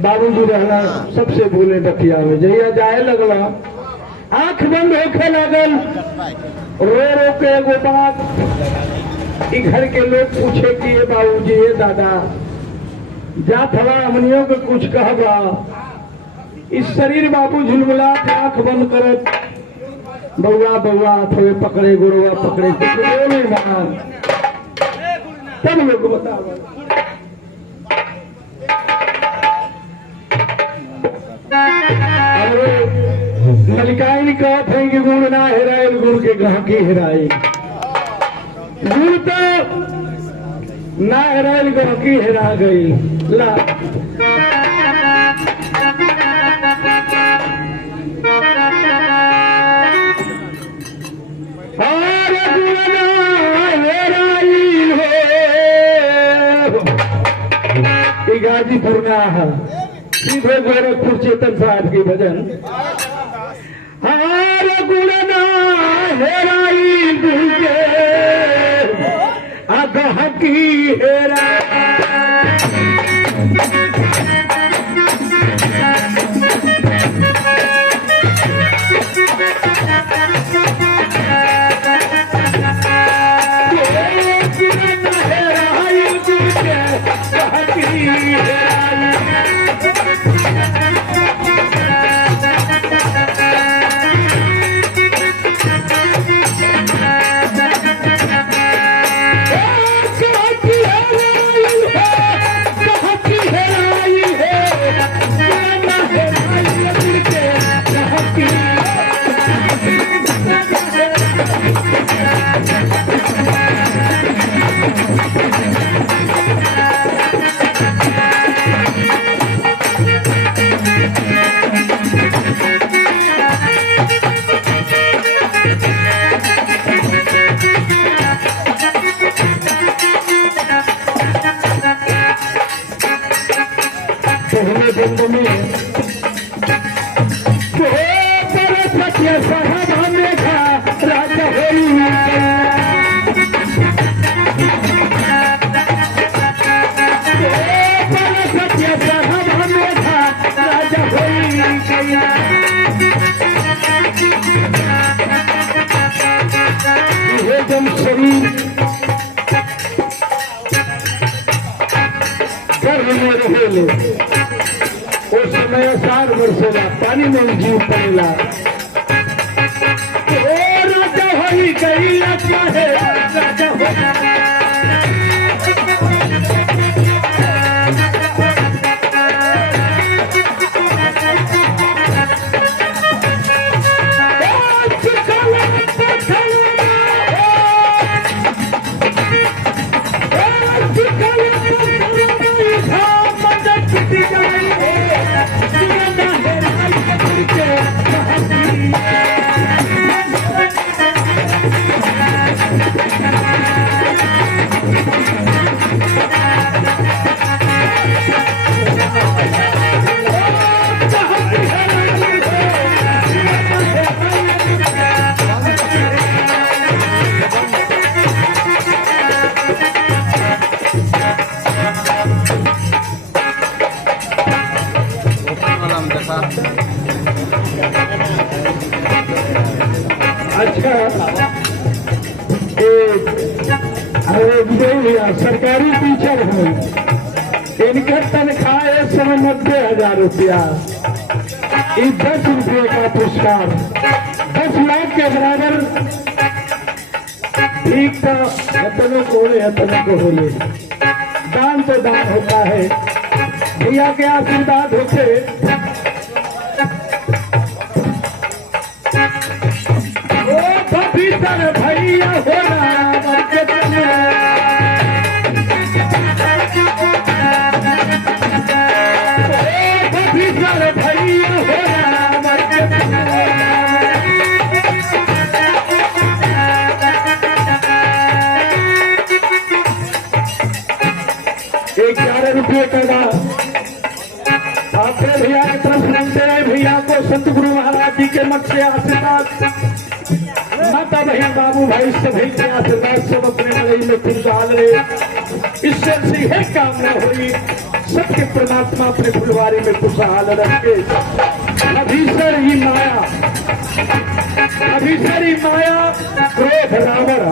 बाबूजी रहना सबसे भूले रखिया में जहिया जाए लगला आंख बंद होखे लगल, रो रो के एगो बात ई घर के लोग पूछे कि ये बाबूजी ये दादा जात हवा हमनियों को कुछ कहबा। इस शरीर बाबू झुलमुला के आंख बंद करत बउआ बउआ थोड़े पकड़े गुड़वा पकड़े कुछ बोले मान तब लोग बताओ। मलिकाइन कहत है कि गुड़ ना हेराए, गुड़ के गहकी हेराए। गुड़ तो ना हेराए, गहकी हेरा गई। ला गाजीपुर में है सीधे गोरखपुर चेतन साहब की भजन। हार गुणना हेराई दुर्गे अगह की हेरा। उस समय 4 वर्षेला पानी में जीव पड़ेला। राजा होई गई चाहे राजा हो आंबे भैया सरकारी टीचर हूँ। इनका तनख्वाह इस समय 90,000 रुपया। ये 10 रुपये का पुरस्कार 10 लाख के बराबर। ठीक था, हतनों को होले दान तो दान होता है। भैया के आशीर्वाद होते। ओ पवित्र भैया हो राम के चले। ओ पवित्र भैया हो राम के चले। एक 11 रुपये का आपने भैया की तरफ सुनते रहे। भैया को संत गुरु महाराज जी के मठ से आशीर्वाद, माता बहन बाबू भाई सभी के आशीर्वाद, सब अपने मलई में खुशहाल रहे। ईश्वर से यह कामना हुई सबके परमात्मा अपने फुलवारी में खुशहाल रखे। अधीश्वर ही माया क्रोध रावण।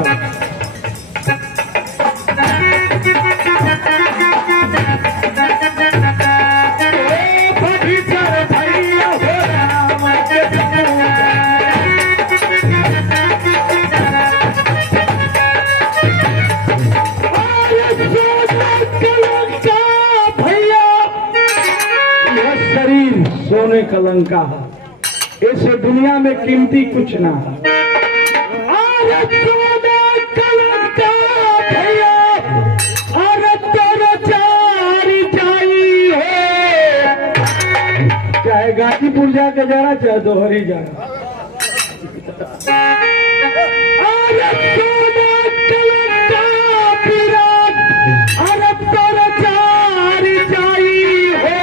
सोने कलंका है, इस दुनिया में कीमती कुछ ना है। सोने कलंका भैया और तोर चारी जाई है। चाहे गाजीपुर जाके जाना, चाहे दोहरी जाना। सोने कलंका विराट और तोर चारी जाई है।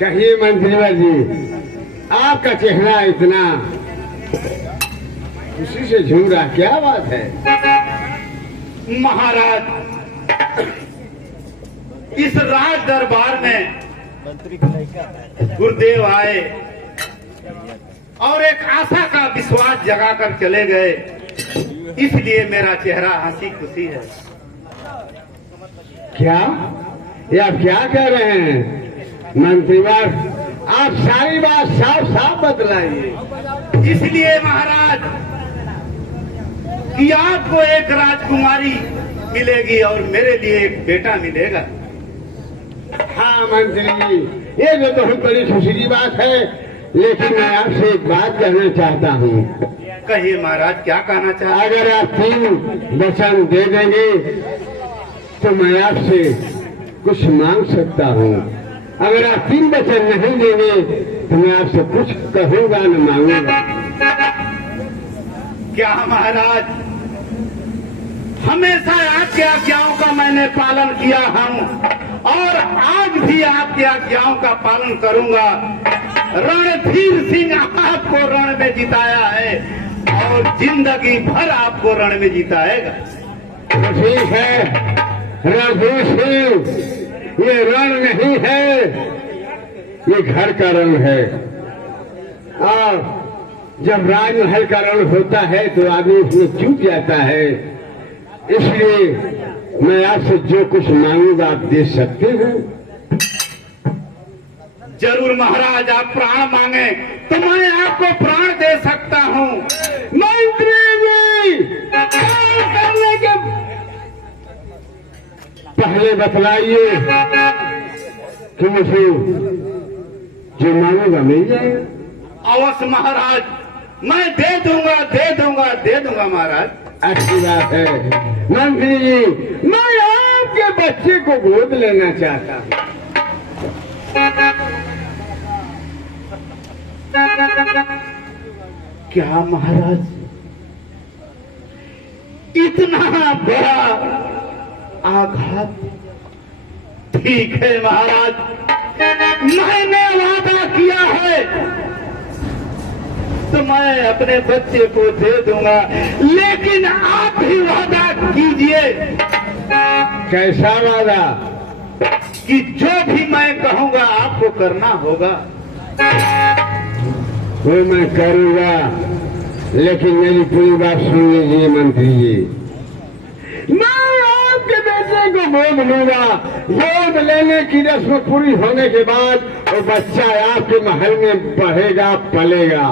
कहिए मंत्रीवर जी, आपका चेहरा इतना खुशी से झूम रहा, क्या बात है? महाराज, इस राज दरबार में गुरुदेव आए और एक आशा का विश्वास जगाकर चले गए, इसलिए मेरा चेहरा हंसी खुशी है। क्या ये आप क्या कह रहे हैं मंत्रीवर? आप सारी बात साफ साफ बतलाइए। इसलिए महाराज कि आपको एक राजकुमारी मिलेगी और मेरे लिए एक बेटा मिलेगा। हाँ मंत्री जी, ये तो बहुत बड़ी खुशी की बात है, लेकिन मैं आपसे एक बात कहना चाहता हूँ। कहिए महाराज, क्या कहना चाहते? अगर आप 3 वचन दे देंगे तो मैं आपसे कुछ मांग सकता हूँ। अगर आप 3 वचन नहीं देंगे तो मैं आपसे कुछ कहूँगा न मांगूंगा। क्या महाराज, हमेशा आपके आज्ञाओं का मैंने पालन किया हूँ और आज भी आपकी आज्ञाओं का पालन करूंगा। रणधीर सिंह आपको रण में जिताया है और जिंदगी भर आपको रण में जिताएगा। तो ठीक है रणधीर सिंह, ये रण नहीं है, ये घर का रण है। और जब राजमहल का रण होता है तो आदमी उसमें चूक जाता है, इसलिए मैं आपसे जो कुछ मांगूंगा आप दे सकते हैं। जरूर महाराज आप प्राण मांगे तो मैं आपको प्राण दे सकता हूँ। मंत्री जी करने के पहले बतलाइए कि मुझे जो मांगेगा मिल जाएगा। अवश्य महाराज, मैं दे दूंगा दे दूंगा दे दूंगा महाराज। अच्छी बात है मंत्री जी, मैं आपके बच्चे को गोद लेना चाहता हूँ। क्या महाराज, इतना बड़ा आघात? ठीक है महाराज, मैंने वादा किया है तो मैं अपने बच्चे को दे दूंगा, लेकिन आप भी वादा कीजिए। कैसा वादा? कि जो भी मैं कहूंगा आपको करना होगा। वो मैं करूंगा, लेकिन मेरी पूरी बात सुन लीजिए मंत्री जी। मैं आपके बेटे को गोद लूंगा, गोद लेने की रस्म पूरी होने के बाद वो बच्चा आपके महल में बढ़ेगा पलेगा,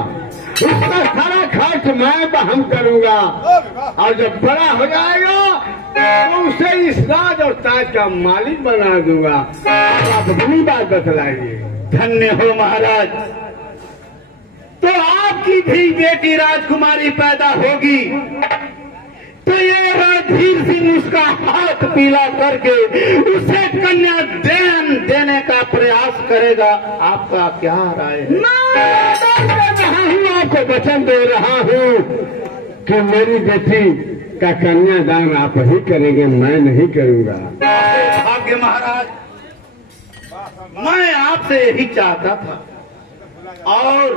उसका सारा खर्च मैं वहन करूंगा, और जब बड़ा हो जाएगा तो उसे इस राज और ताज का मालिक बना दूंगा। आप अपनी बात बतलाइए। धन्य हो महाराज, तो आपकी भी बेटी राजकुमारी पैदा होगी तो ये रणधीर सिंह उसका हाथ पीला करके उसे कन्या देने का प्रयास करेगा। आपका क्या राय है? मैं आपको वचन दे रहा हूँ कि मेरी बेटी का कन्यादान आप ही करेंगे, मैं नहीं करूंगा। भाग्य महाराज, मैं आपसे यही चाहता था, और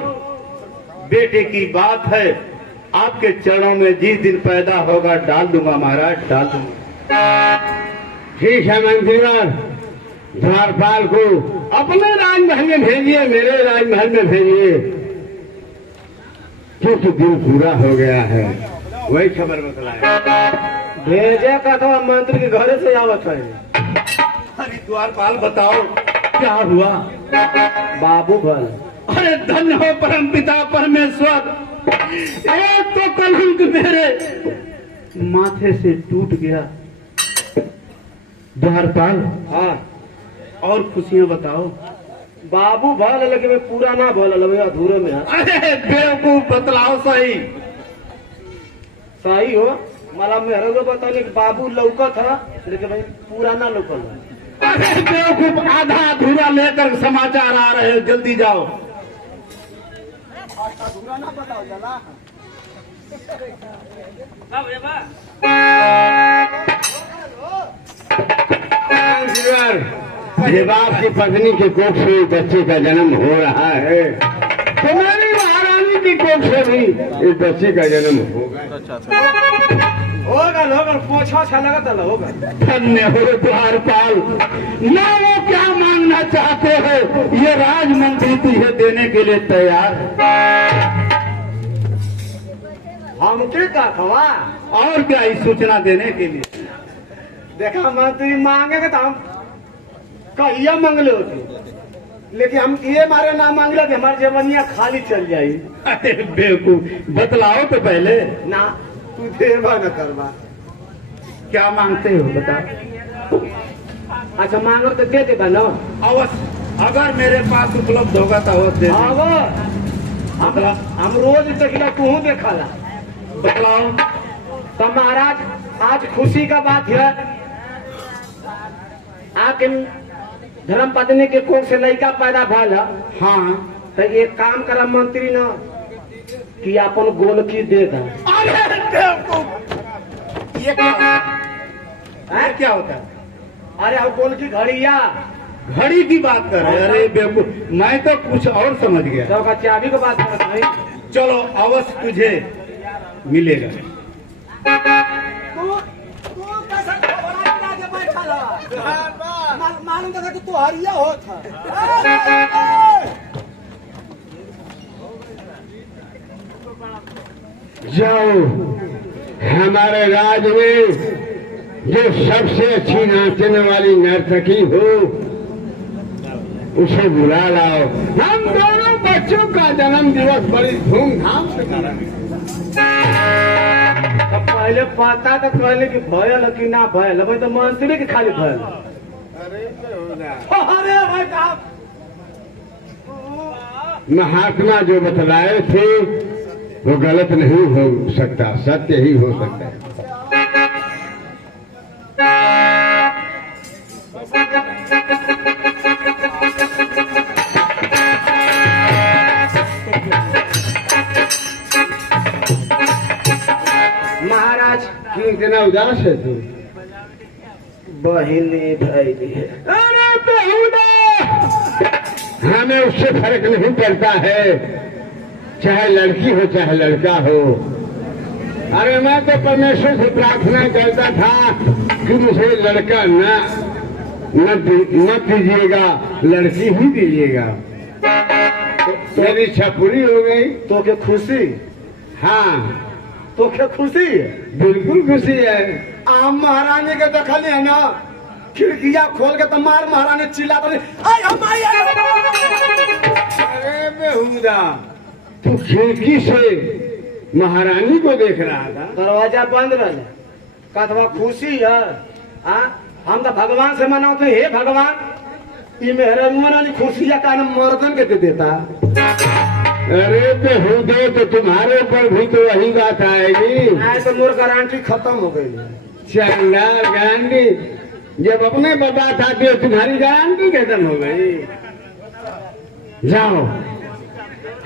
बेटे की बात है आपके चरणों में जिस दिन पैदा होगा डाल दूंगा महाराज, डाल दूंगा। ठीक है मंत्रीवर, द्वारपाल को अपने राजमहल में भेजिए, मेरे राजमहल में भेजिए, क्योंकि दिन पूरा हो गया है। वही खबर बतलाए। भेजे का तो मंत्री के घरे से आवत है। अरे द्वारपाल बताओ क्या हुआ? बाबू भल, अरे धन्य हो परम पिता परमेश्वर, एक तो कलंक मेरे माथे से टूट गया। द्वारपाल, हाँ और खुशियां बताओ। बाबू भल, लेकिन मैं पूरा ना भल, अभी अधूरे में है। अरे बेवकूफ, बतलाओ सही। सही हो, मला मेरे को बताने कि बाबू लौका था, लेकिन भाई पूरा ना लौकल। अरे बेवकूफ, आधा अधूरा लेकर समाचार आ रहे हो, जल्दी जाओ। अधूरा ना बताओ जला। जब आपकी पत्नी के कोख से बच्चे का जन्म हो रहा है तो मेरी महारानी की कोख से भी इस बच्चे का जन्म होगा। होगा होगा, पोछा अच्छा लगा होगा। धन्य हो द्वारपाल, ना वो क्या मांगना चाहते हो, ये राजमंत्री तुझे देने के लिए तैयार है। हमके का खवा और क्या इस सूचना देने के लिए? देखा मंत्री मांगेगा तो हम कहिया मांगले होती, लेकिन हम ये मारे ना मांगले कि हमारी जवानियां खाली चल जाये। अरे बेवकूफ, बतलाओ तो पहले। ना तू देवा न करवा। क्या मांगते हो बता। अच्छा मांगो तो दे देगा ना। अवश्य, अगर मेरे पास उपलब्ध होगा तो अवश्य दे दूंगा। हम रोज देखला, तू देखला। बतलाओ। तो महाराज, आज खुशी का बात है, आके धर्म पत्नी के कोख से लड़का पैदा भल। हाँ, तो एक काम करा मंत्री न कि अपन गोलकी दे दा। अरे बेवकूफ, ये क्या होता है? ये क्या होता है? अरे अब गोलकी घड़िया घड़ी की बात कर रहे हैं? अरे बेवकूफ, मैं तो कुछ और समझ गया। तो का चाबी को बात करत नहीं। चलो अवश्य तुझे मिलेगा। मालूम था कि तू हरिया हो था। जाओ, हमारे राज में जो सबसे अच्छी नाचने वाली नर्तकी हो उसे बुला लाओ। हम दोनों बच्चों का जन्म दिवस बड़ी धूमधाम से करेंगे। अब पहले पता तो कहले कि भयल है कि ना भयल, अभी तो मंत्री के खाली भयल। अरे भाई साहब, महात्मा जो बतलाए थे वो गलत नहीं हो सकता, सत्य ही हो सकता है। महाराज क्यों इतना उदास है तू? बहिनी भैली है। अरे बेहुदा, हमें उससे फर्क नहीं पड़ता है, चाहे लड़की हो चाहे लड़का हो। अरे मैं तो परमेश्वर से प्रार्थना करता था कि मुझे लड़का न दीजिएगा, लड़की ही दीजिएगा। मेरी इच्छा पूरी हो गई। तो क्या खुशी? हाँ, तो क्या खुशी है? बिल्कुल खुशी है। आम महारानी के दखली है ना, खिड़कियां खोल के तो मार महारानी चिल्ला तो अरे बेहुदा, तू खिड़की से महारानी को देख रहा था? दरवाजा बंद रहे, कथवा खुशी है। हम तो भगवान से मनाते, हे भगवान ये मेहरा मनानी खुशी या कान मर्दन के दे देता। अरे बेहुदे, तो तुम्हारे ऊपर भी तो वही बात आएगी। नहीं तो मोर गारंटी खत्म हो गई। चंडाल गारंटी जब अपने बात आती है, तुम्हारी गारंटी खत्म हो गई। जाओ,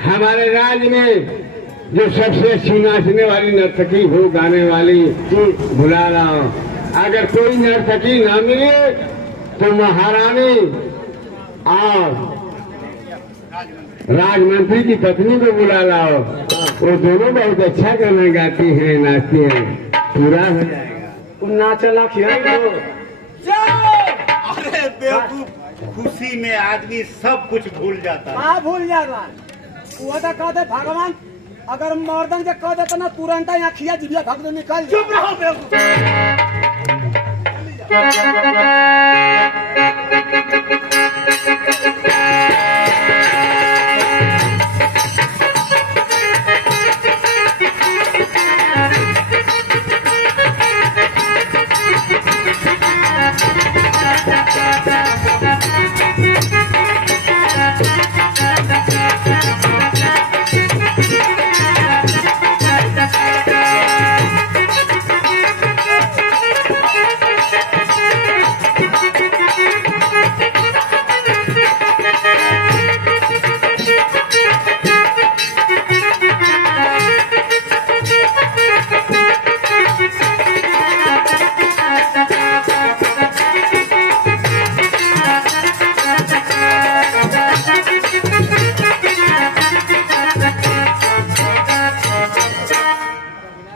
हमारे राज्य में जो सबसे अच्छी नाचने वाली नर्तकी हो, गाने वाली, बुला लाओ। अगर कोई नर्तकी ना मिले तो महारानी और राजमंत्री की पत्नी को बुला लाओ। वो दोनों बहुत अच्छा गाना गाती हैं, नाचती हैं, पूरा हो जाएगा। ना चला अरे बेवकूफ, खुशी में आदमी सब कुछ भूल जाता है। हाँ भूल जाता। वो तो कहते भगवान अगर मर्दन के कह देते ना तुरंत यहाँ खिया जिबिया भग दे निकल। चुप रहो बेवकूफ।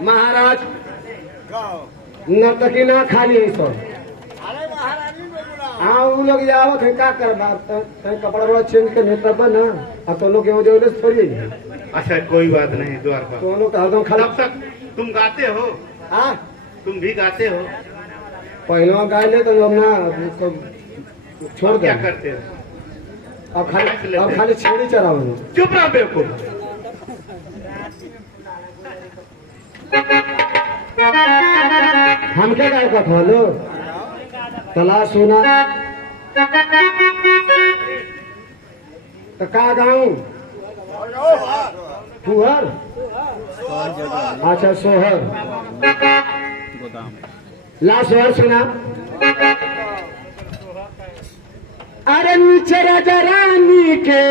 महाराज नर्तकी ना खाली है सब। हाँ वो लोग आवत है, का करबा कपड़ा बड़ा चेंज के नेता बना। अब तो लोग जो थोड़ी है। अच्छा कोई बात नहीं, द्वार पर तो लोग हरदम खाली। तब तक तुम गाते हो? हाँ तुम भी गाते हो? पहले गाय ले तो लोग ना छोड़ दे। क्या करते हो? अब खाली छेड़ी चराओ। चुप रहो बेवकूफ। हम क्या गाय का था लो तलाश सुना तो का गाऊं? फुहर। अच्छा सोहर। ला सोहर सुना। अरे नीचे राजा रानी के